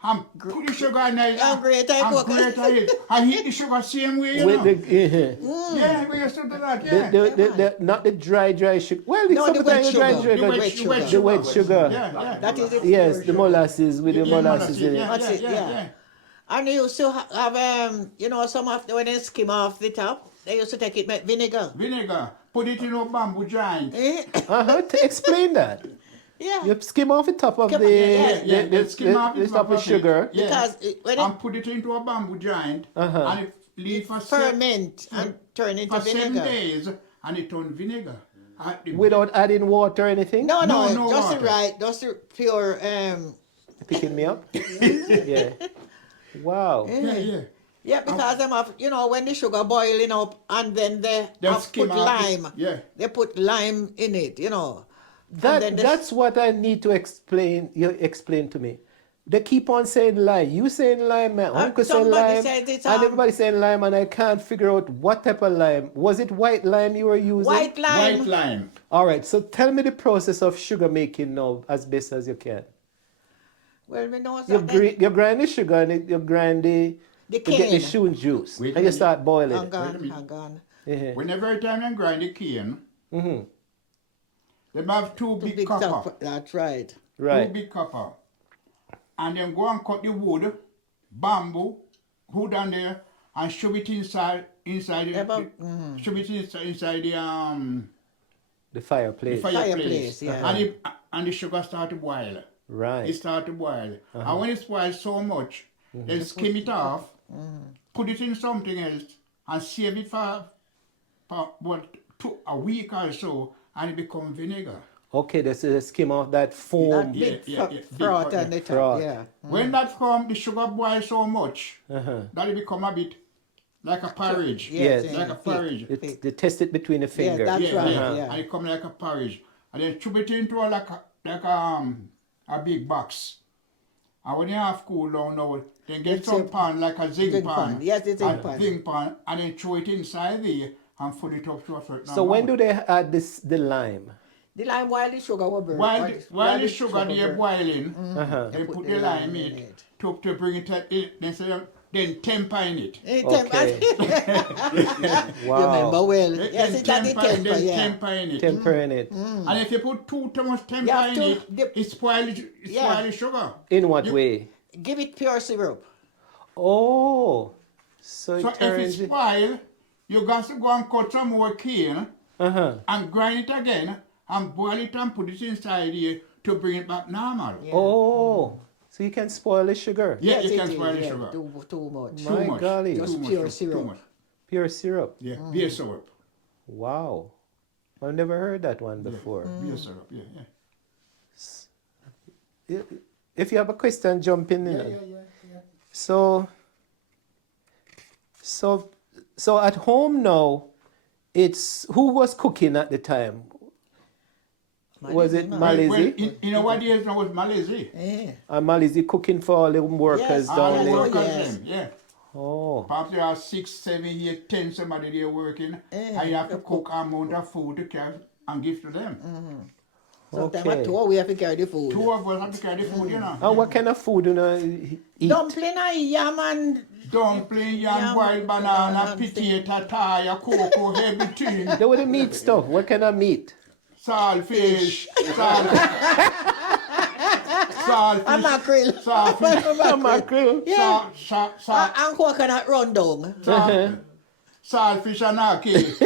And put the sugar in there. And grate it. And heat the sugar same way, you know. Yeah, we used to do that, yeah. Not the dry sugar. Well, No, the wet sometimes sugar. dry sugar. The wet sugar. Yeah. That is it. Yes, the molasses with the molasses in it. That's it, yeah. And they used to have, you know, some of when they skim off the top, they used to take it with vinegar. Vinegar. Put it in a bamboo giant. To explain that. Yeah. You skim off the top of Skim off the top of sugar. Because when and put it into a bamboo giant and it leave for ferment and turn into for vinegar. 7 days and it turn vinegar. Without adding water or anything? No, just water. Just the pure Picking me up? Yeah. Wow. Yeah, because them have, you know, when the sugar boiling up and then they have put lime. They put lime in it, you know. That's what I need to explain. You explain to me. They keep on saying lime. You saying lime, my uncle saying lime, and everybody saying lime, and I can't figure out what type of lime. Was it white lime you were using? White lime. White lime. All right. So tell me the process of sugar making now, as best as you can. Well, we know you grind the sugar and you grind the cane. You get the shun juice, and you start boiling it. Hang on. Whenever every time you grind the cane, they have two big copper. That's right. Right. 2 big copper. And then go and cut the wood, bamboo, wood on there, and shove it inside inside the fireplace. The fireplace. Yeah. And the sugar start to boil. Right. It start to boil. And when it boils so much, then skim it off, put it in something else, and save it for a week or so, and it become vinegar. Okay, this is a skim off that foam. That big froth on the top, yeah. When that form, the sugar boils so much, that it become a bit like a porridge. Yes. Like a porridge. They test it between the fingers. Yeah, that's right. Yeah. And it come like a porridge. And then chop it into a big box. And when you have cool down now, then get some pan like a zinc pan. Yes, it's zinc pan. Zinc pan, and then throw it inside there and put it up to a certain So when do they add the lime? The lime while the sugar will burn. While the sugar they are boiling, they put the lime in it to bring it then temper in it. Okay. Wow. You remember well. Yes, it's the temper, yeah. Temper in it. Temper in it. And if you put too much temper in it, it spoils the sugar. In what way? Give it pure syrup. Oh. So So it if turns it's spoiled, you got to go and cut some more cane and grind it again and boil it and put it inside here to bring it back normal. Yeah. Oh, so you can spoil the sugar. Yeah, Yes, you it can is, spoil the yeah, sugar. Too much. My golly. Just Too much, pure too syrup. much. Pure syrup. Yeah, beer syrup. Wow. I've never heard that one before. Beer syrup, yeah. If you have a question, jump in. Yeah. So at home now, it's who was cooking at the time? Was it Malizi? Well, in our days now was Malizi. Yeah. And Malizi cooking for all the workers Yes, down All the there? workers yes. them, yeah. Oh. Perhaps there are 6, 7, 8, 10 somebody there working, and you have to cook amount of food to carry and give to them. Sometimes Okay. at 2 we have to carry the food. 2 of us have to carry the food, you know. And what kind of food do you eat? Dumpling and yam and Dumpling, yam, boiled banana, potato, tire, cocoa, everything. They were the meat stuff. What kind of meat? Saltfish, and mackerel. mackerel, Yeah. And coconut rundown. saltfish and ackee,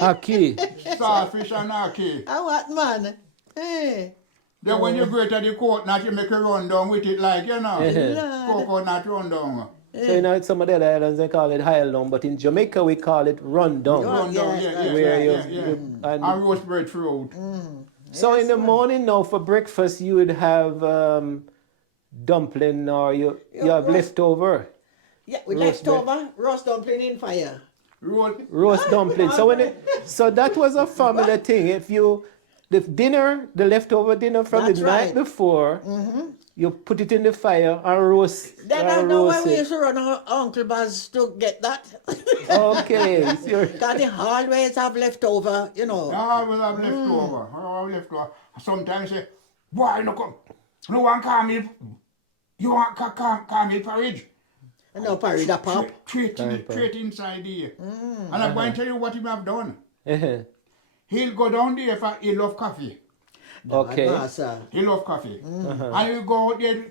Aki. saltfish and ackee. And what man? Hey. Then when you go to the coconut, you make a rundown with it like, you know, coconut rundown. So you know, some of the other islands they call it Highland, but in Jamaica we call it rundown. Rundown, yeah. And roast breadfruit. So in the morning now for breakfast you would have dumpling or you have leftover. Yeah, with leftover roast dumpling in fire. Roast dumpling. So that was a family thing. If you the leftover dinner from That's the right. night before, you put it in the fire and roast. Then I know why we used to run our Uncle Buzz to get that. Okay. Because they always have leftover, you know. I always have leftover. Sometimes say, boy, no one call me. You want call me porridge? No porridge, a pop. Straight inside here. And I'm going to tell you what he have done. He'll go down there for he love coffee. Okay. He love coffee. And he'll go out there,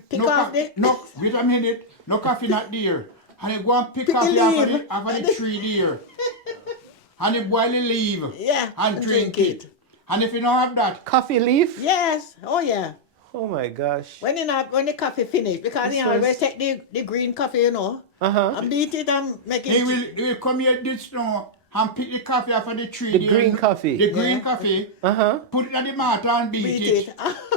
wait a minute, no coffee not there. And he'll go and pick coffee off of the tree there. And he'll boil the leaf and drink it. And if you don't have that. Coffee leaf? Yes. Oh yeah. Oh my gosh. When the coffee finish, because he always take the green coffee, you know, and beat it and make it. He will come here this now and pick the coffee off of the tree. The green coffee. The green coffee. Put it in the mortar and beat it.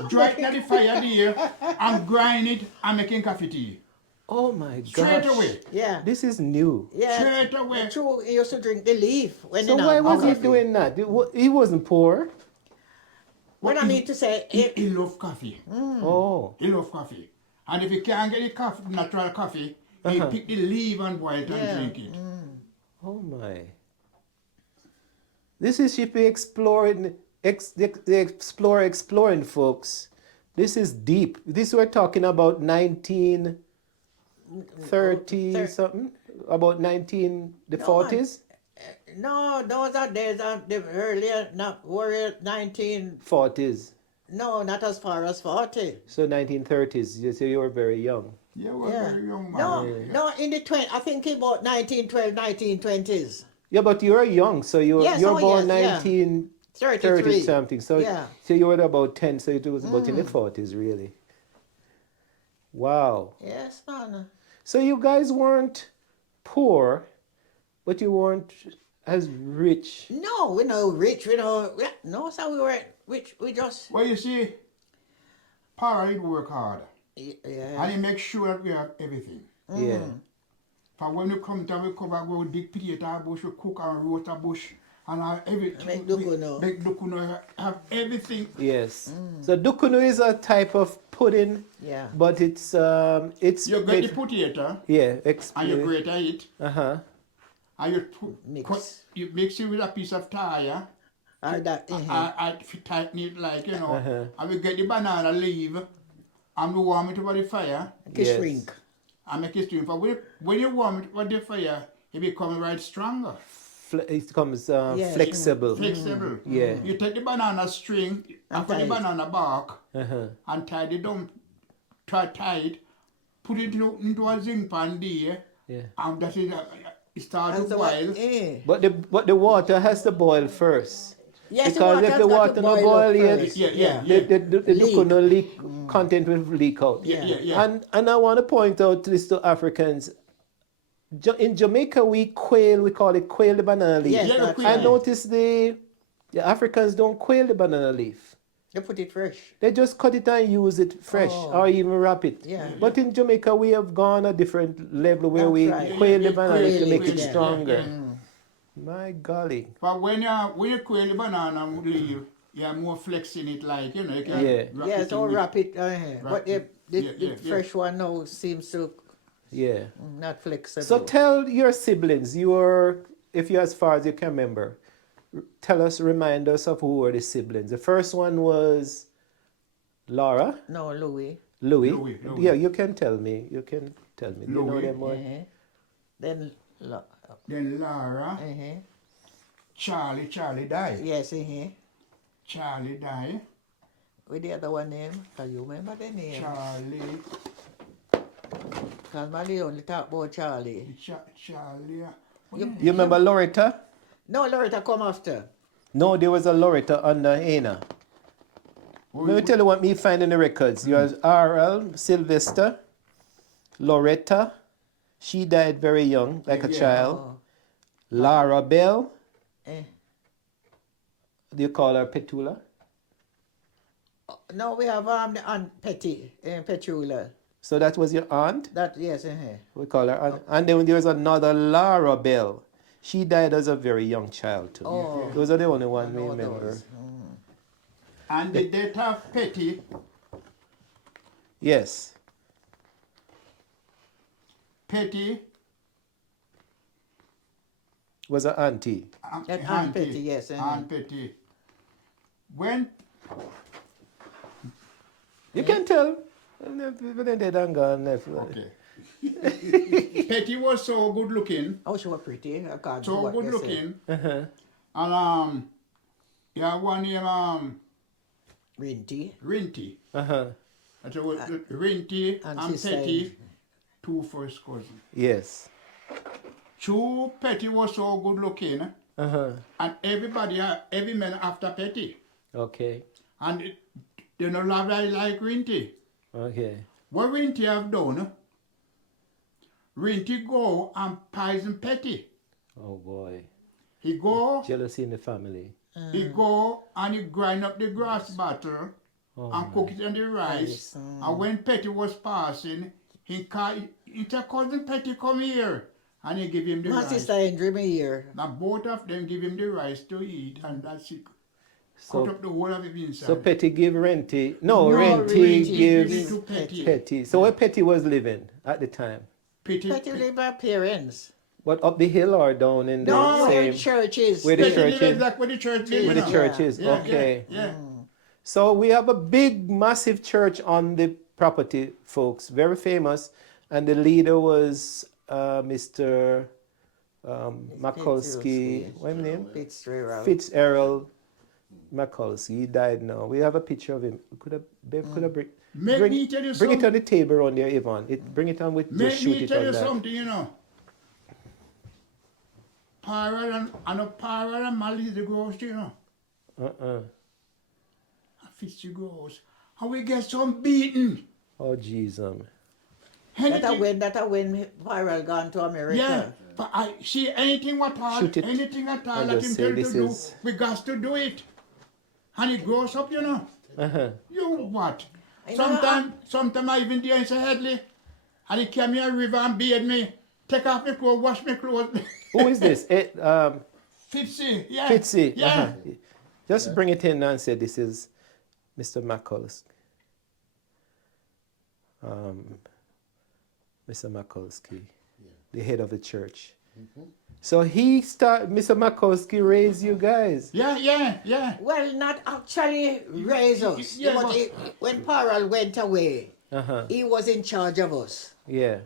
Dry it in the fire there and grind it and making coffee tea. Oh my gosh. Straight away. Yeah. This is new. Yeah. Straight away. True, he used to drink the leaf. So why was he doing that? He wasn't poor. What I mean to say, he love coffee. Oh. He love coffee. And if he can't get the coffee, natural coffee, he pick the leaf and boil it and drink it. Oh my. This is Shippy Exploring, the Explorer Exploring, folks. This is deep. This we're talking about 1930 something? About the 40s? No, those are days of the earlier, not earlier 40s. No, not as far as 40. So 1930s. You say you were very young. Yeah, we were very young, man. No, in the 20, I think about 1912, 1920s. Yeah, but you were young, so you're born 1930 something. So you were about 10, so it was about in the 40s, really. Wow. Yes, man. So you guys weren't poor, but you weren't as rich. No, we're not rich. No, so we weren't rich. We just. Well, you see, Para, he work hard. Yeah. And he make sure that we have everything. Yeah. For when we come to, we cover go with big potato bush, we cook and roast a bush, and have everything. Make dukuno. Make dukuno, have everything. Yes. So dukuno is a type of pudding. Yeah. But it's you get the potato. Yeah. And you grate it. And you you mix it with a piece of tire. And tighten it like, you know. And we get the banana leaf and we warm it over the fire. Make it shrink. And make it shrink. But when you warm it over the fire, it becomes right stronger. It becomes flexible. Flexible. Yeah. You take the banana string and put the banana bark and tie it down, tie it, put it into a zinc pan there Yeah. That is, it starts And to so boil. But the water has to boil first. Yes, Because if the water no boil yet, the coconut leak content will leak out. Yeah. And I want to point out this to Africans. In Jamaica, we call it quail the banana leaf. Yes, that's I right. noticed the Africans don't quail the banana leaf. They put it fresh. They just cut it and use it fresh or even wrap it. Yeah. But in Jamaica, we have gone a different level where we quail the banana leaf to make it stronger. My golly. But when you quail the banana leaf, you have more flex in it, like, you know. You can wrap Yeah, it so in wrap it. But the fresh one now seems to not flexible. So tell your siblings, if you're as far as you can remember, remind us of who were the siblings. The first one was Laura. No, Louis. Louis. Yeah, you can tell me. You know them more? Then Laura. Charlie died. Yes, Charlie died. With the other one name? Can you remember the name? Charlie. Because Mali only talk about Charlie. Charlie. You remember Loretta? No, Loretta come after. No, there was a Loretta under Ana. Let me tell you what me find in the records. You have R.L. Sylvester, Loretta. She died very young, like a child. Lara Bell. Do you call her Petula? No, we have the Aunt Petty, Petula. So that was your aunt? Yes. We call her aunt. And then there was another Lara Bell. She died as a very young child too. Those are the only ones we remember. And the death of Petty. Yes. Petty was an auntie. Aunt Petty, yes. Aunt Petty. When you can tell. When they done gone. Okay. Petty was so good looking. Oh, she was pretty. So good looking. And you have one name Rinty. And so Rinty and Petty, two first cousins. Yes. Two Petty was so good looking. And every man after Petty. Okay. And they don't love like Rinty. Okay. What Rinty have done, Rinty go and poison Petty. Oh boy. He go. Jealousy in the family. He go and he grind up the grass butter and cook it on the rice. And when Petty was passing, he said, cousin Petty, come here. And he give him the rice. My sister Andrew me here. Now both of them give him the rice to eat, and that's it. Cut up the whole of it inside. So Petty give Renty. Renty gives to Petty. So where Petty was living at the time? Petty lived by parents. What, up the hill or down in the same? Where the church is. Where the church is? Like where the church is. Where the church is, okay. Yeah. So we have a big, massive church on the property, folks. Very famous. And the leader was Mr. McCaulskys. What's his name? Fitzgerald McCaulskys. He died now. We have a picture of him. Could have bring it on the table on there, Yvonne. Bring it on with just shoot it on that. Let me tell you something, you know. Parallel and Mali the ghost, you know. Fitzgerald. How we get some beaten. Oh, Jesus. That when Viral gone to America. Yeah, but I see anything at all that him tell to do, we got to do it. And it grows up, you know. You what? Sometimes I even there and say, Headley, and he came here river and bathe me, take off my clothes, wash my clothes. Who is this? Fitzy, yeah. Fitzy. Yeah. Just bring it in and say this is Mr. McCaulskys. Mr. McCaulskys, the head of the church. So Mr. McCaulskys raised you guys. Yeah. Well, not actually raise us. When Parallel went away, he was in charge of us. Yeah.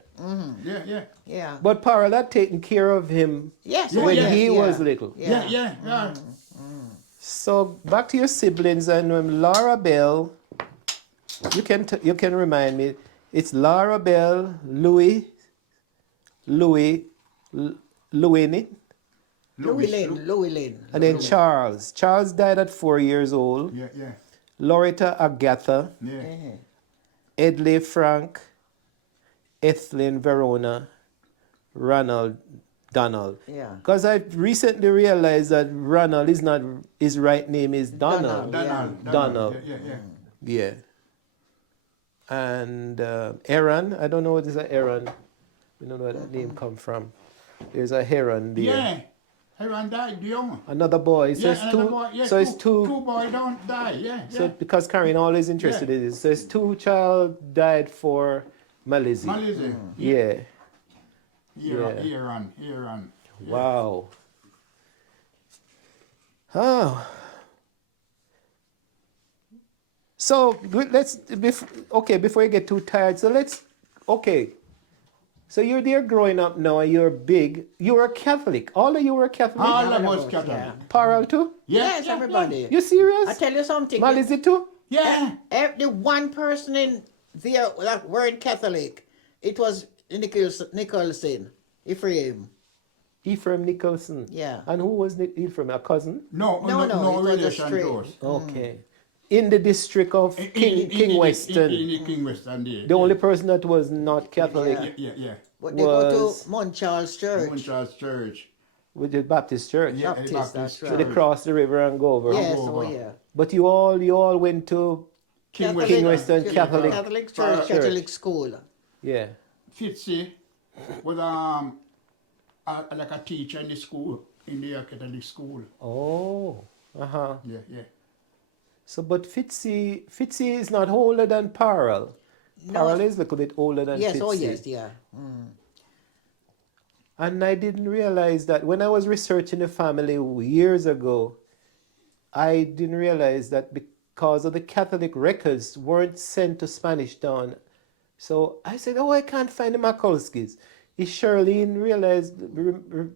Yeah. But Parallel had taken care of him when he was little. Yeah. So back to your siblings, and Laura Bell, you can remind me. It's Laura Bell, Louis, Louis, Louis, Louis Lynn. and then Charles. Charles died at 4 years old. Yeah, yeah, Loretta Agatha, yeah. Edley Frank, Ethelyn Verona, Ronald Donald. Yeah. Because I recently realized that Ronald is not, his right name is Donald. Donald. Yeah, yeah, Yeah. And Aaron, I don't know what is an Aaron. We don't know where that name come from. There's a Heron there. yeah. Everyone died young. Another boy. So Yeah, it's another two. boy. Yeah, So it's two. Two boys don't die. Yeah, So yeah. because Karen always interested in this. So it's two child died for Malizi. Malaysia. Yeah. Aaron. Yeah. Wow. Oh. So let's before you get too tired. So So you're there growing up now, and you're big. You were Catholic. All of you were Catholic. All of us Catholic. Yeah. Paral too? Yes, everybody. You serious? I tell you something. Malizi too? Yeah. The one person in there that weren't Catholic, it was Nicholson, Ephraim. Ephraim Nicholson. Yeah. And who was Ephraim? A cousin? No it was a relation straight. to us. Okay. In the district of King Weston. In King Weston, there. The only person that was not Catholic Yeah. But they go was to Mount Charles Church. Montreal's church. with the Baptist church. Yeah, Baptist, that's So right. they crossed the river and go over. Yes, Over. oh yeah. But you all went to King Weston Catholic. Catholic Church, Catholic school. Yeah. Fitzy was like a teacher in the school, in the Catholic school. Oh. Uh-huh. Yeah. So but Fitzy is not older than Parral. Parral is a little bit older than Yes, Fitzy. oh yes, yeah. And I didn't realize that when I was researching the family years ago, I didn't realize that because of the Catholic records weren't sent to Spanish Town. So I said, I can't find the McCaulskys. Charlene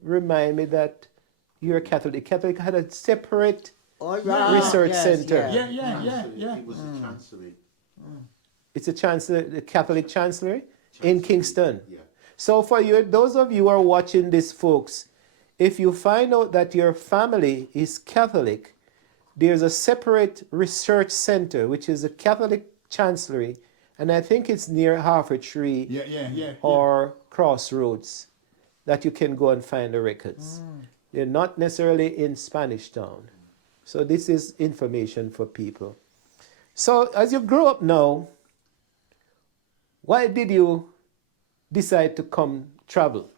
remind me that you're Catholic. Catholic had a separate research center. Yeah. It was the chancellery. It's the Catholic Chancellery in Kingston. Yeah. So for you, those of you who are watching this, folks, if you find out that your family is Catholic, there's a separate research center, which is a Catholic Chancellery, and I think it's near Harford Tree or Crossroads, that you can go and find the records. They're not necessarily in Spanish Town. So this is information for people. So as you grow up now, why did you decide to come travel?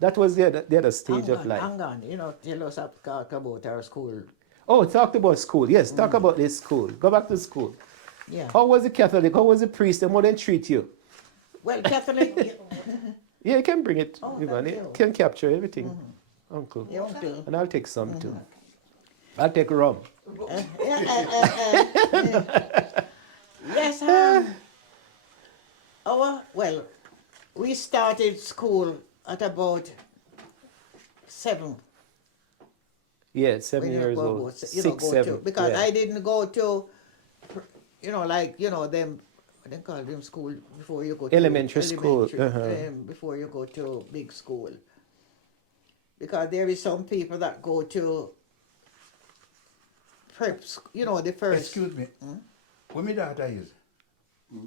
That was the other stage of life. Hang on, tell us about our school. Oh, talked about school. Yes, talk about this school. Go back to school. Yeah. How was the Catholic? How was the priest? And how they treat you? Well, Catholic. Yeah, you can bring it, Oh, Ivan. thank You you. can capture everything, Uncle. You want to? And I'll take some too. I'll take rum. Yes, we started school at about 7. Yeah, 7 when you years go- old. go- 6, go to- 7. because yeah. I didn't go to, them, what they call them school before you go to Elementary school, before you go to big school. Because there is some people that go to prep, the first. Excuse me. What my daughter is?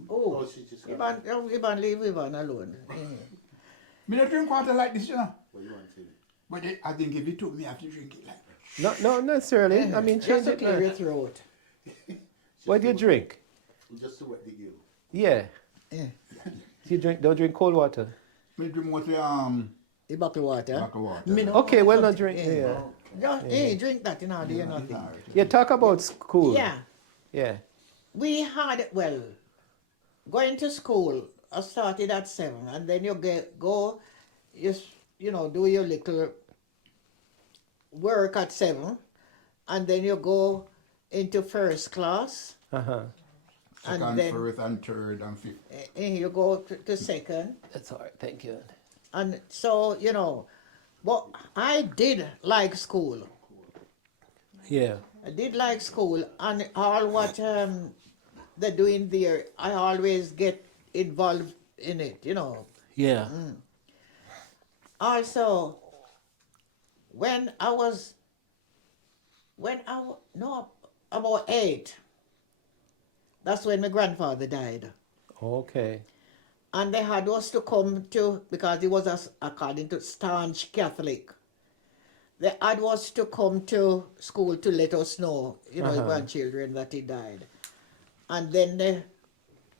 Oh, she just Ivan, leave Ivan alone. Me don't drink water like this, What you want to? But I think if you took me, I have to drink it like that. No, not necessarily. I mean, change Just to it. clear your throat. What do you drink? Just to wet the gill. Yeah. Yeah. Don't drink cold water. Me drink mostly The bottle water. bottle water. Me no- Okay, well, not drink. Yeah. Yeah. Just, drink that, do nothing. Yeah, talk about school. Yeah. Yeah. We had, going to school, I started at 7, and then you do your little work at 7, and then you go into first class, Uh-huh. and Second, then first, and third, and fifth. you go to second, That's all right. Thank you. and so, but I did like school. Yeah. I did like school, and all what they're doing there, I always get involved in it, Yeah. Also, when I was, no, about 8, that's when my grandfather died. Okay. And they had us to come to, because he was, according to staunch Catholic, they had us to come to school to let us know, grandchildren, that he died. And then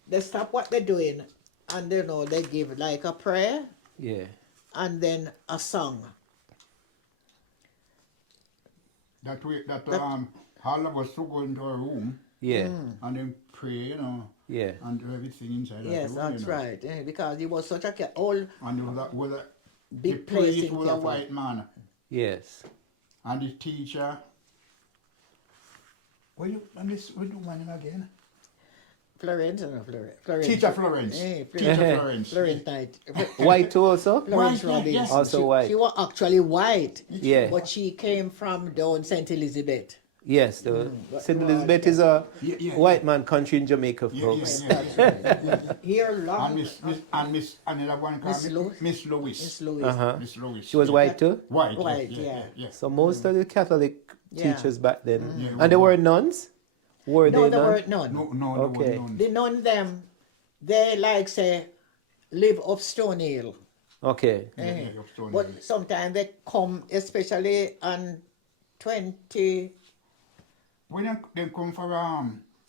they stop what they're doing, and they give like a prayer. Yeah. And then a song. All of us to go into a room. Yeah. And then pray, Yeah. And do everything inside. Yes, that's right. Because he was such a old. And there was a big place in was a white man. Yes. And the teacher. What do one again? Florence. Teacher Florence. Teacher Florence. Florence Knight. White too also? Florence Robbins. Yes. Also white. She was actually white. Yeah. But she came from down St. Elizabeth. Yes, St. Elizabeth is a white man country in Jamaica, folks. Here, long. And Miss another one called Miss Louis. Miss Louis. Miss Louis. She was white too? White, yeah. So most of the Catholic teachers back then. And they were nuns? Were No, they they nuns? weren't none. No, Okay. The nun them, they like say, live up Stone Hill. Okay. But sometimes they come, especially on 20. When they come for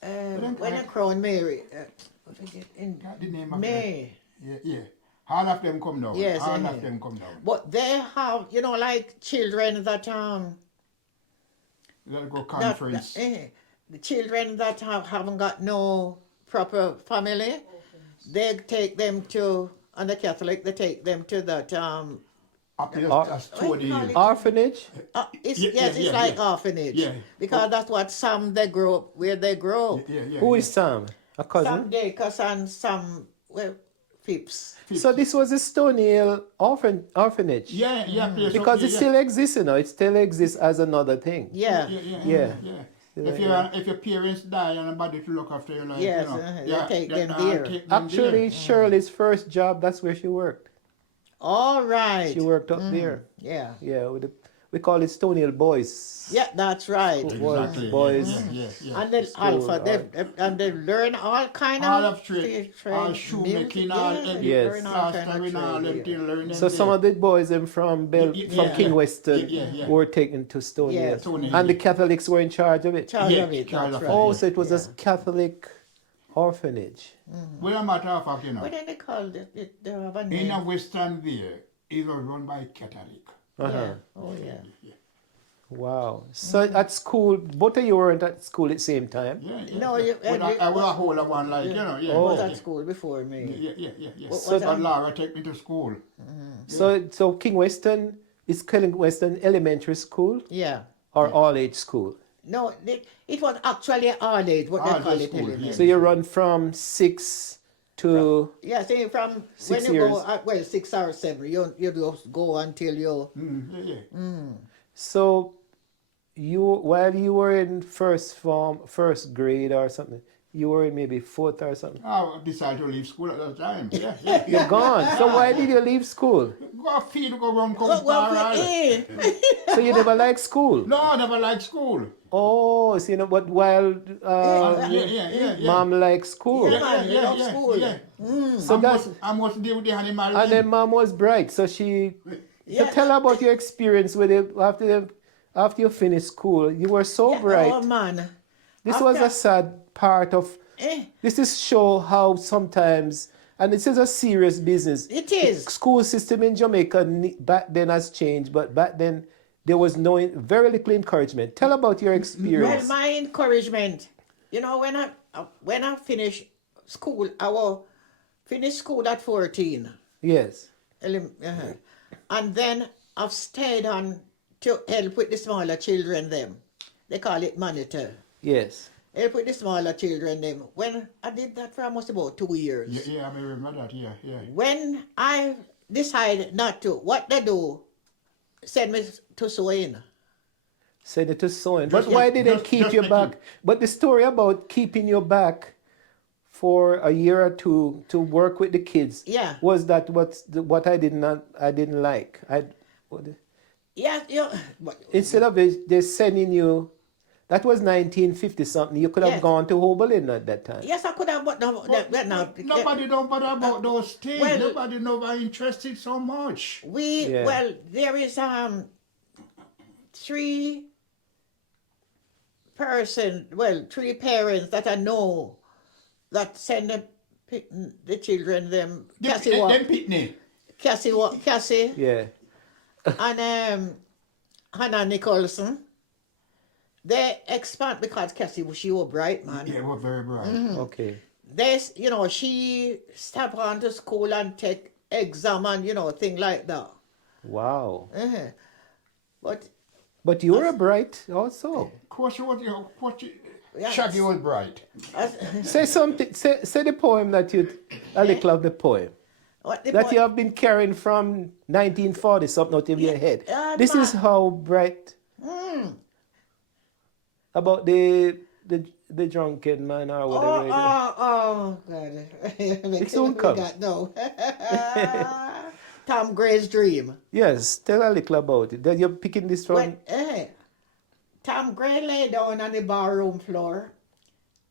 when they crown Mary, in the name of May. Yeah. All of them come down. Yes, All of them come down. But they have, like children that They go conference. The children that haven't got no proper family, they take them to, and the Catholic, they take them to that orphanage? It's like orphanage. Yeah. Because that's what some they grow up, where they grow. Who is Sam? A cousin? Some Dacus and some Phipps. So this was a Stony Hill orphanage? Yeah. Because it still exists, It still exists as another thing. Yeah. If your parents die and nobody to look after you, they take them there. Actually, Shirley's first job, that's where she worked. All right. She worked up there. Yeah. Yeah, we call it Stony Hill Boys. Yeah, that's right. Exactly. Boys. And then Alpha, they learn all kind all of trade, all shoemaking, all plastering, all everything. Learn so some of the boys from King Weston were taken to Stony Hill. And the Catholics were in charge of it. Right. So it was a Catholic orphanage. Well, a matter of fact, What do they call it? They have a name. In a Western there, it was run by Catholic. Yeah. Oh, yeah. Wow. So at school, both of you weren't at school at the same time? No, I was a whole of one, was at school before me. Yeah. So Laura took me to school. So King Weston is King Weston Elementary School? Yeah. Or all age school? No, it was actually all age, what they call it. Elementary. So you run from 6 to... Yeah, so from 6 when you years. go, 6 or 7, you just go until you... So while you were in first grade or something, you were in maybe 4th or something? I decided to leave school at that time. You're gone. So why did you leave school? Go feed, go run, come So you never liked school? No, I never liked school. Oh, so but while mom liked school. Yeah. So I must deal with the animal. And then mom was bright, so she... So tell her about your experience with it after you finished school. You were so bright. Oh, man. This was a sad part of... This is show how sometimes... And this is a serious business. It is. School system in Jamaica back then has changed, but back then there was very little encouragement. Tell about your experience. Well, my encouragement, when I finished school, finished school at 14. Yes. And then I've stayed on to help with the smaller children them. They call it monitor. Yes. Help with the smaller children them. When I did that for almost about 2 years. Yeah, I remember that, yeah. When I decided not to, what they do, send me to sewing. Send it to sewing. But why did they keep you back? But the story about keeping you back for a year or two to work with the kids. Yeah. Was that what I didn't like? Yeah, Instead of it, they're sending you. That was 1950 something. You could have Yes. gone to Oberlin at that time. yes, I could have, but no, Nobody don't bother about those things. well- Nobody nobody interested so much. Yeah. Well, there is 3 3 parents that I know that send the children them Cassie Pitney. Cassie Yeah. and Hannah Nicholson. They expand because Cassie she was bright, man. Yeah, we're very bright. Okay. There's, she step on to school and take exam and, thing like that. Wow. But But you were bright also. Of course, Yeah. Shaggy was bright. Say something. Say the poem that a little of the poem that you have been carrying from 1940 something out of your head. This is how bright. About the drunken man or whatever. Oh, God. It soon comes. No. Tom Gray's Dream. Yes, tell a little about it. That you're picking this from. Tom Gray lay down on the barroom floor,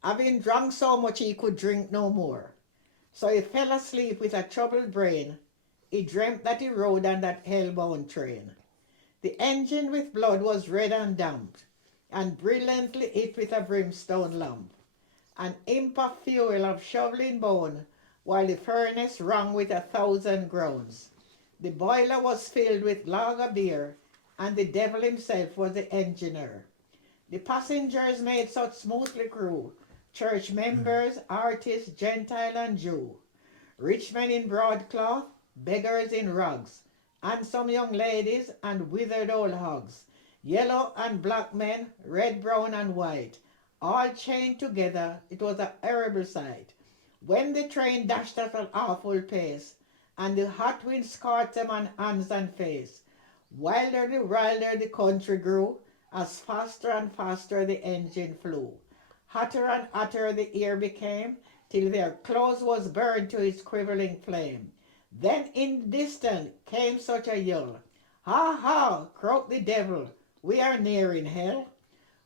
having drunk so much he could drink no more. So he fell asleep with a troubled brain. He dreamt that he rode on that hell-bound train. The engine with blood was red and damped, and brilliantly lit with a brimstone lamp. An imp of fuel of shoveling bone, while the furnace rung with 1,000 groans. The boiler was filled with lager beer, and the devil himself was the engineer. The passengers made such smoothly crew, church members, artists, Gentile and Jew, rich men in broadcloth, beggars in rugs, and some young ladies and withered old hogs, yellow and black men, red, brown and white, all chained together. It was a horrible sight. When the train dashed at an awful pace, and the hot wind scorched them on hands and face, wilder the country grew, as faster and faster the engine flew. Hotter and hotter the air became, till their clothes was burned to its quivering flame. Then in the distance came such a yell, "Ha, ha!" croaked the devil, "we are nearing hell."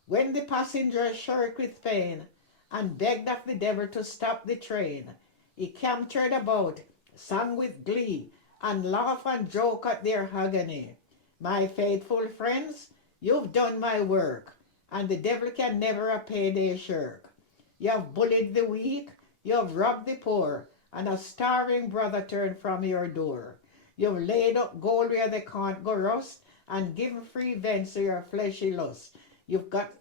When the passengers shirked with pain, and begged of the devil to stop the train, he cantered about, sang with glee, and laughed and joked at their agony. My faithful friends, you've done my work, and the devil can never a payday shirk. You have bullied the weak, you have robbed the poor, and a starving brother turned from your door. You've laid up gold where they can't go rust, and given free vent to your fleshy lust. You've got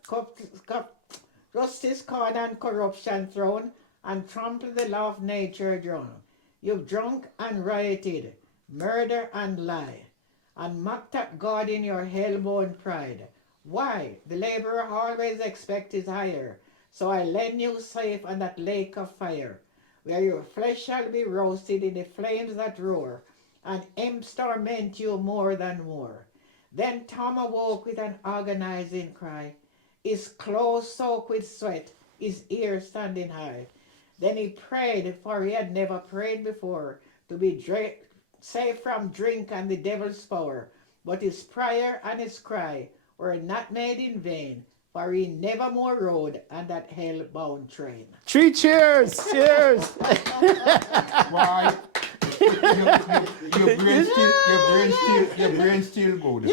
justice, corn, and corruption thrown, and trampled the law of nature down. You've drunk and rioted, murder and lie, and mocked at God in your hell-born pride. Why? The laborer always expects his hire, so I lend you safe on that lake of fire, where your flesh shall be roasted in the flames that roar, and imps torment you more than more. Then Tom awoke with an agonizing cry, his clothes soaked with sweat, his ears standing high. Then he prayed, for he had never prayed before, to be safe from drink and the devil's power. But his prayer and his cry were not made in vain, for he never more rode on that hell-bound train. 3 cheers! Cheers! Why? Your brain still good.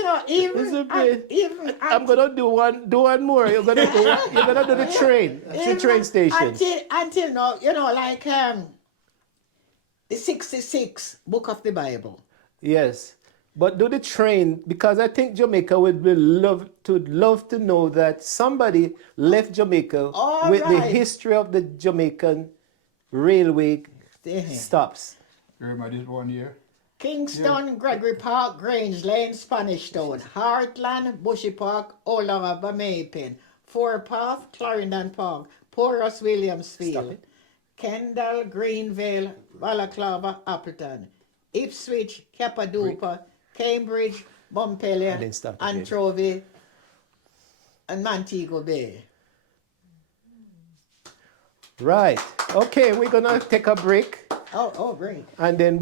I'm gonna do one more. You're gonna do the train. The train station. Until now, like the 66 book of the Bible. Yes. But do the train, because I think Jamaica would love to know that somebody left Jamaica with the history of the Jamaican railway stops. You remember this one here? Kingston, Gregory Park, Grange Lane, Spanish Town, Heartland, Bushy Park, Old Harbour, Maypen, Forepath, Clarendon Park, Porus, Williamsfield, Kendall, Greenvale, Balaclava, Appleton, Ipswich, Cappadocia, Cambridge, Montpellier, Antrovy, and Montego Bay. Right. Okay, we're gonna take a break. Oh, great. And then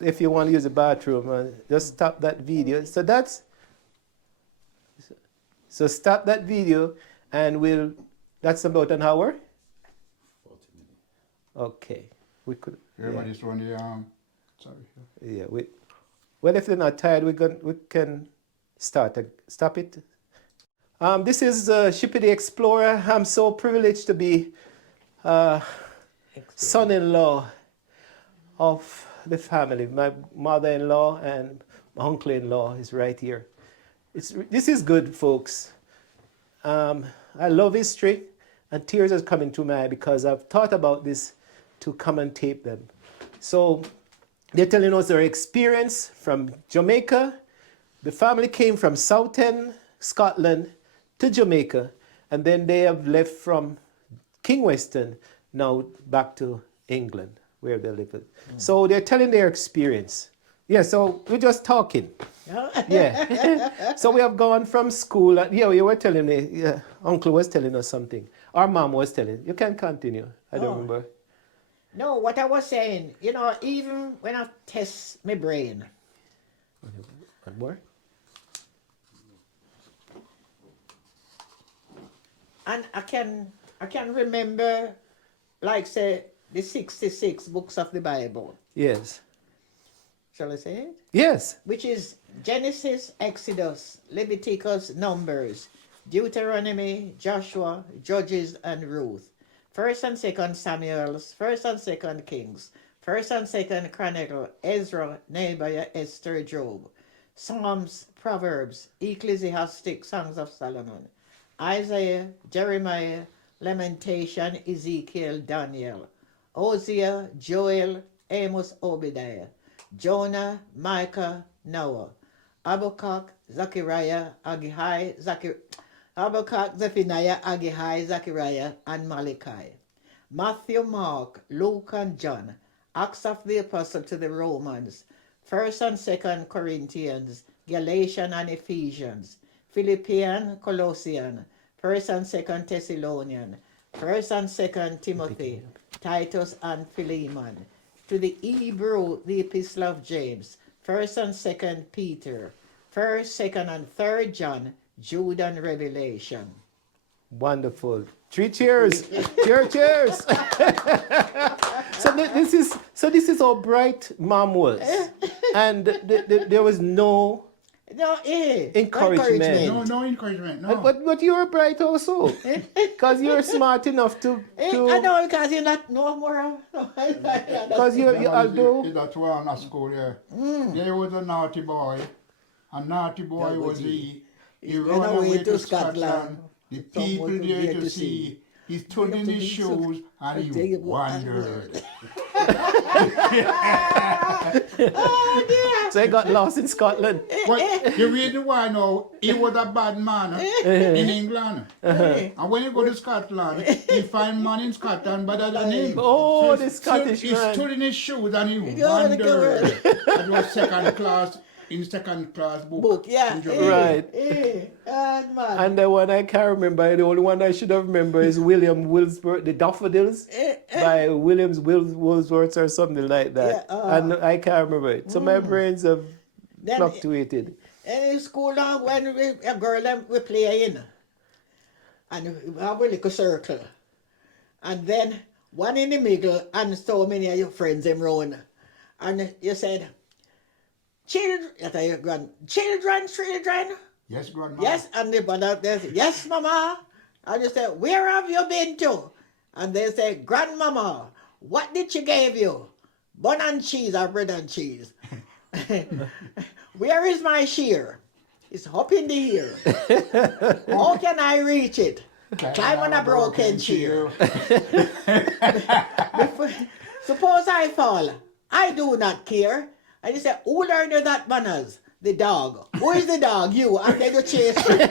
if you want to use the bathroom, just stop that video. So stop that video, and that's about an hour? 40 minutes. Okay. We could. Everybody's throwing the sorry. Yeah. Well, if they're not tired, we can stop it. This is Shippy the Explorer. I'm so privileged to be son-in-law of the family. My mother-in-law and my uncle-in-law is right here. This is good, folks. I love history, and tears are coming to my eye because I've thought about this to come and tape them. So they're telling us their experience from Jamaica. The family came from Southend, Scotland, to Jamaica, and then they have left from King Weston, now back to England, where they live. So they're telling their experience. Yeah, so we're just talking. Yeah. So we have gone from school. You were telling me, Uncle was telling us something. Our mom was telling. You can continue. I don't remember. No, what I was saying, even when I test my brain. One more? And I can remember, like, say, the 66 books of the Bible. Yes. Shall I say it? Yes. Which is Genesis, Exodus, Leviticus, Numbers, Deuteronomy, Joshua, Judges, and Ruth. 1st and 2nd Samuels, 1st and 2nd Kings, 1st and 2nd Chronicle, Ezra, Nehemiah, Esther, Job, Psalms, Proverbs, Ecclesiastic, Songs of Solomon, Isaiah, Jeremiah, Lamentation, Ezekiel, Daniel, Hosea, Joel, Amos, Obadiah, Jonah, Micah, Noah, Habakkuk, Zechariah, Habakkuk, Zephaniah, Aggai, Zechariah, and Malachi. Matthew, Mark, Luke, and John. Acts of the Apostle to the Romans. 1st and 2nd Corinthians, Galatians and Ephesians. Philippians, Colossians, 1st and 2nd Thessalonians, 1st and 2nd Timothy, Titus and Philemon. To the Hebrew, the Epistle of James, 1st and 2nd Peter, 1st, 2nd, and 3rd John, Jude and Revelation. Wonderful. 3 cheers. Cheers. So this is how bright Mom was. And there was no encouragement. No encouragement. No. But you're bright also. Because you're smart enough to I know, because you're not no more. Because although that's why I'm at school here. There was a naughty boy. A naughty boy was he. He ran away to Scotland. The people there to see. He stood in his shoes and he wandered. Oh, dear. So he got lost in Scotland. But the reason why now, he was a bad man in England. And when you go to Scotland, you find man in Scotland better than him. Oh, so the Scottish He man. stood in his shoes and he wandered. That was second class book. Yeah. Right. And the one I can't remember, the only one I should have remembered is William Wordsworth, The Daffodils, by Williams Wordsworth or something like that. And I can't remember it. So my brains have fluctuated. In school now, when a girl we play in, and we have a little circle, and then one in the middle, and so many of your friends them round, and you said, children. Yes, grandma. Yes, and the brother they say, yes, mama. And you say, where have you been to? And they say, grandmama, what did she give you? Bun and cheese or bread and cheese? Where is my shear? It's up in the ear. How can I reach it? Climb on a broken chair. Suppose I fall. I do not care. And you say, who learned you that manners? The dog. Who is the dog? You. And then you chase me.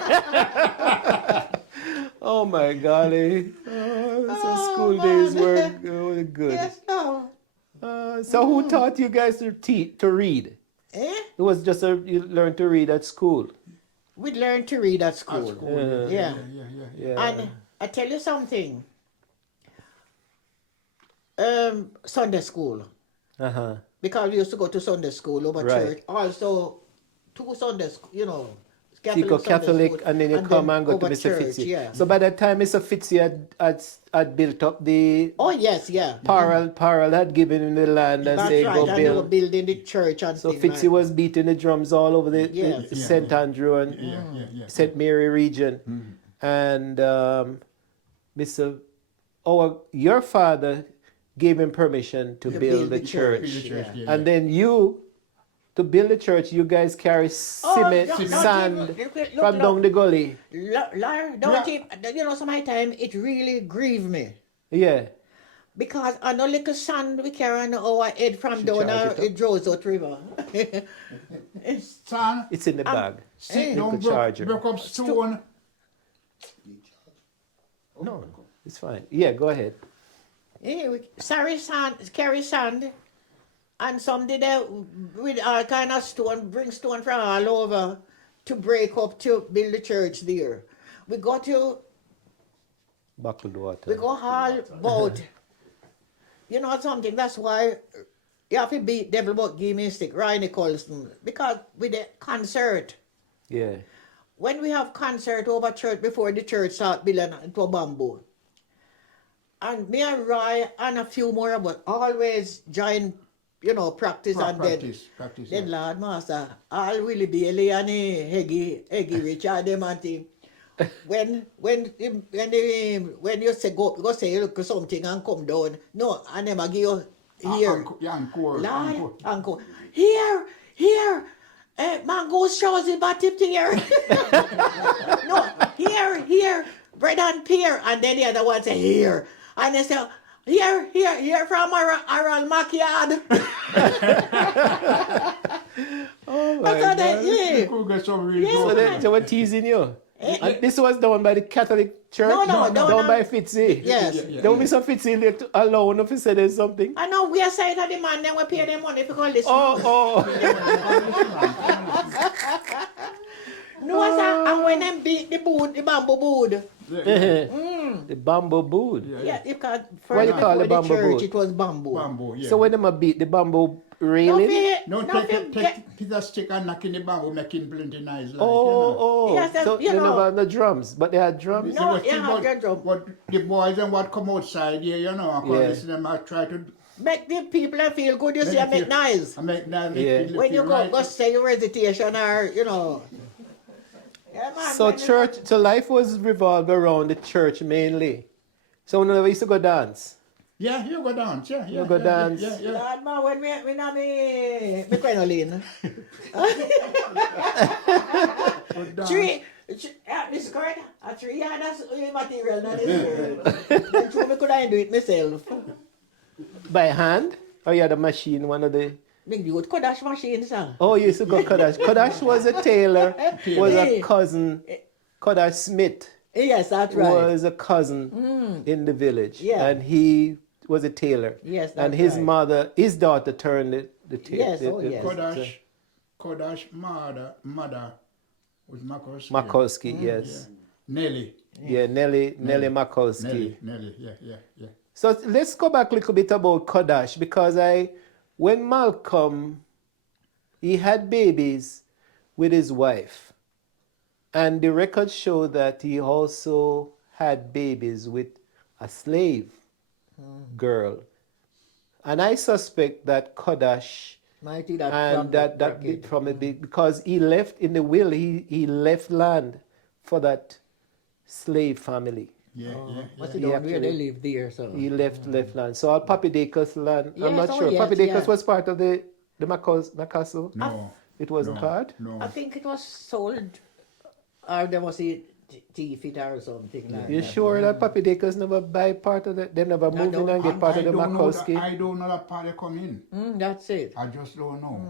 Oh my golly. So school days were good. Yes, no. So who taught you guys to read? It was just you learned to read at school. We learned to read at school. Yeah. And I tell you something. Sunday school. Uh-huh. Because we used to go to Sunday school over Right. church. Also, 2 Sunday school, you know. So you go Sunday Catholic school, and then you come and go to over Mr. church, Fitzy. yeah. So by the time Mr. Fitzy had built up the Oh, yes, yeah. Parral had given him the land and That's say right, go and they were build. building the church and So things Fitzy like was beating the drums all over the Yes. St. Andrew and St. Mary region. And your father gave him permission to build the church. And then to build the church, you guys carry cement, sand from down the gully. You know, sometimes it really grieved me. Yeah. Because I know little sand we carry on our head from down it draws out river. Son, It's in the bag. sit You down, could charge broke her. up stone. No, it's fine. Yeah, go ahead. We carry sand, and some did with all kind of stone, bring stone from all over to break up to build the church there. We go to, Buckled water. we go all about, you know something, that's why you have to beat devil but give me a stick, Ryan Colston, because with the concert, Yeah. when we have concert over church before the church start building into a bamboo, and me and Roy and a few more, but always join, you know, practice and then Lord Master, all Willie Bailey and Heggy Richard them and thing. When you say go say look something and come down, no, and them a give you here. Encore. Uncle. Here. Mangoes shows it about tip here. No, here, bread and pear, and then the other one say here. And they say, here from our backyard. Oh my God. So they were teasing you. And this was done by the Catholic Church? No, done by Fitzy? Yes. Don't be so Fitzy there to alone if he said there's something. I know we are saying that the man, then we pay them money for this. Oh. No, sir, and when them beat the bamboo board. The bamboo board? Yeah, because What you call the bamboo church, board? it was bamboo. So when them a beat the bamboo railing? No, take a stick and knock in the bamboo, making plenty noise. Yes, So you they know. never had no drums, but they had drums? No, have drum. But the boys and what come outside here, you know, because them I try to Make the people feel good, you see, and make noise. When you go say your recitation or, you know. Yeah, man, So life was revolved around the church mainly. So when we used to go dance? Yeah, you go dance, yeah. You go dance. Yeah. Lord, man, when we know me crinoline. This skirt, a 3 yard material, not this skirt. Then true, me could I do it myself. By hand? Or you had a machine, one of the... Big use Kodash machine, sir. Oh, you used to go Kodash. Kodash was a tailor, was a cousin. Kodash Smith. Yes, that's right. Was a cousin in the village. Yeah. And he was a tailor. Yes, that's and his right. his daughter turned the tailor. Yes, Kodash mother was McCaulskys. McCaulskys, yes. Yeah. Nelly. Yeah, Nelly McCaulskys. Nelly, yeah. So let's go back a little bit about Kodash, because when Malcolm, he had babies with his wife, and the records show that he also had babies with a slave girl, and I suspect that Kodash from it because he left in the will, he left land for that slave family. Yeah. What's it done? Where they live there, so. He left land. So all Papi Dacus land. Yes, I'm not sure. yes, Papi Dacus yeah. was part of the McCaustle? No. It wasn't part? No. I think it was sold, or there was a thief it or something like that. You sure that Papi Dacus never buy part of it? They never moved in and get part of the McCaulskys? I don't know that part they come in. That's it. I just don't know.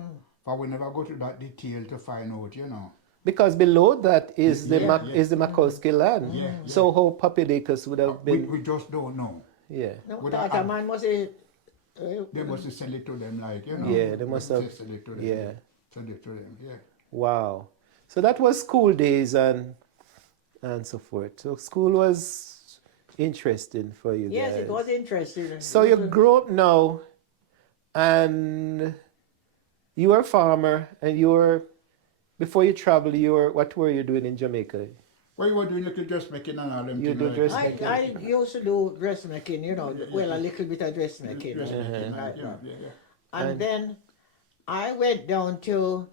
But we never go to that detail to find out, you know. Because below that is the McCaulsky land. Yeah. So how Papi Dacus would have been... We just don't know. Yeah. No, that man must say... They must sell it to them, like, you know. Yeah, they must have... Sell it to them. Yeah. Sell it to them, yeah. Wow. So that was school days and so forth. So school was interesting for you Yes, guys. it was interesting. So you grew up now, and you were a farmer, and you were, before you traveled, what were you doing in Jamaica? What you were doing little dressmaking and all them You things do like dressmaking? I used to do dressmaking, you know, well, a little bit of dressmaking. dressmaking, Right, yeah, right. yeah. And then I went down to,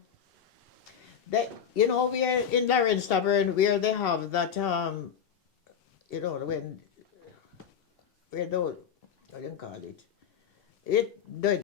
you know, we're in Lawrence Tavern where they have that, you know, where those, what do you call it? The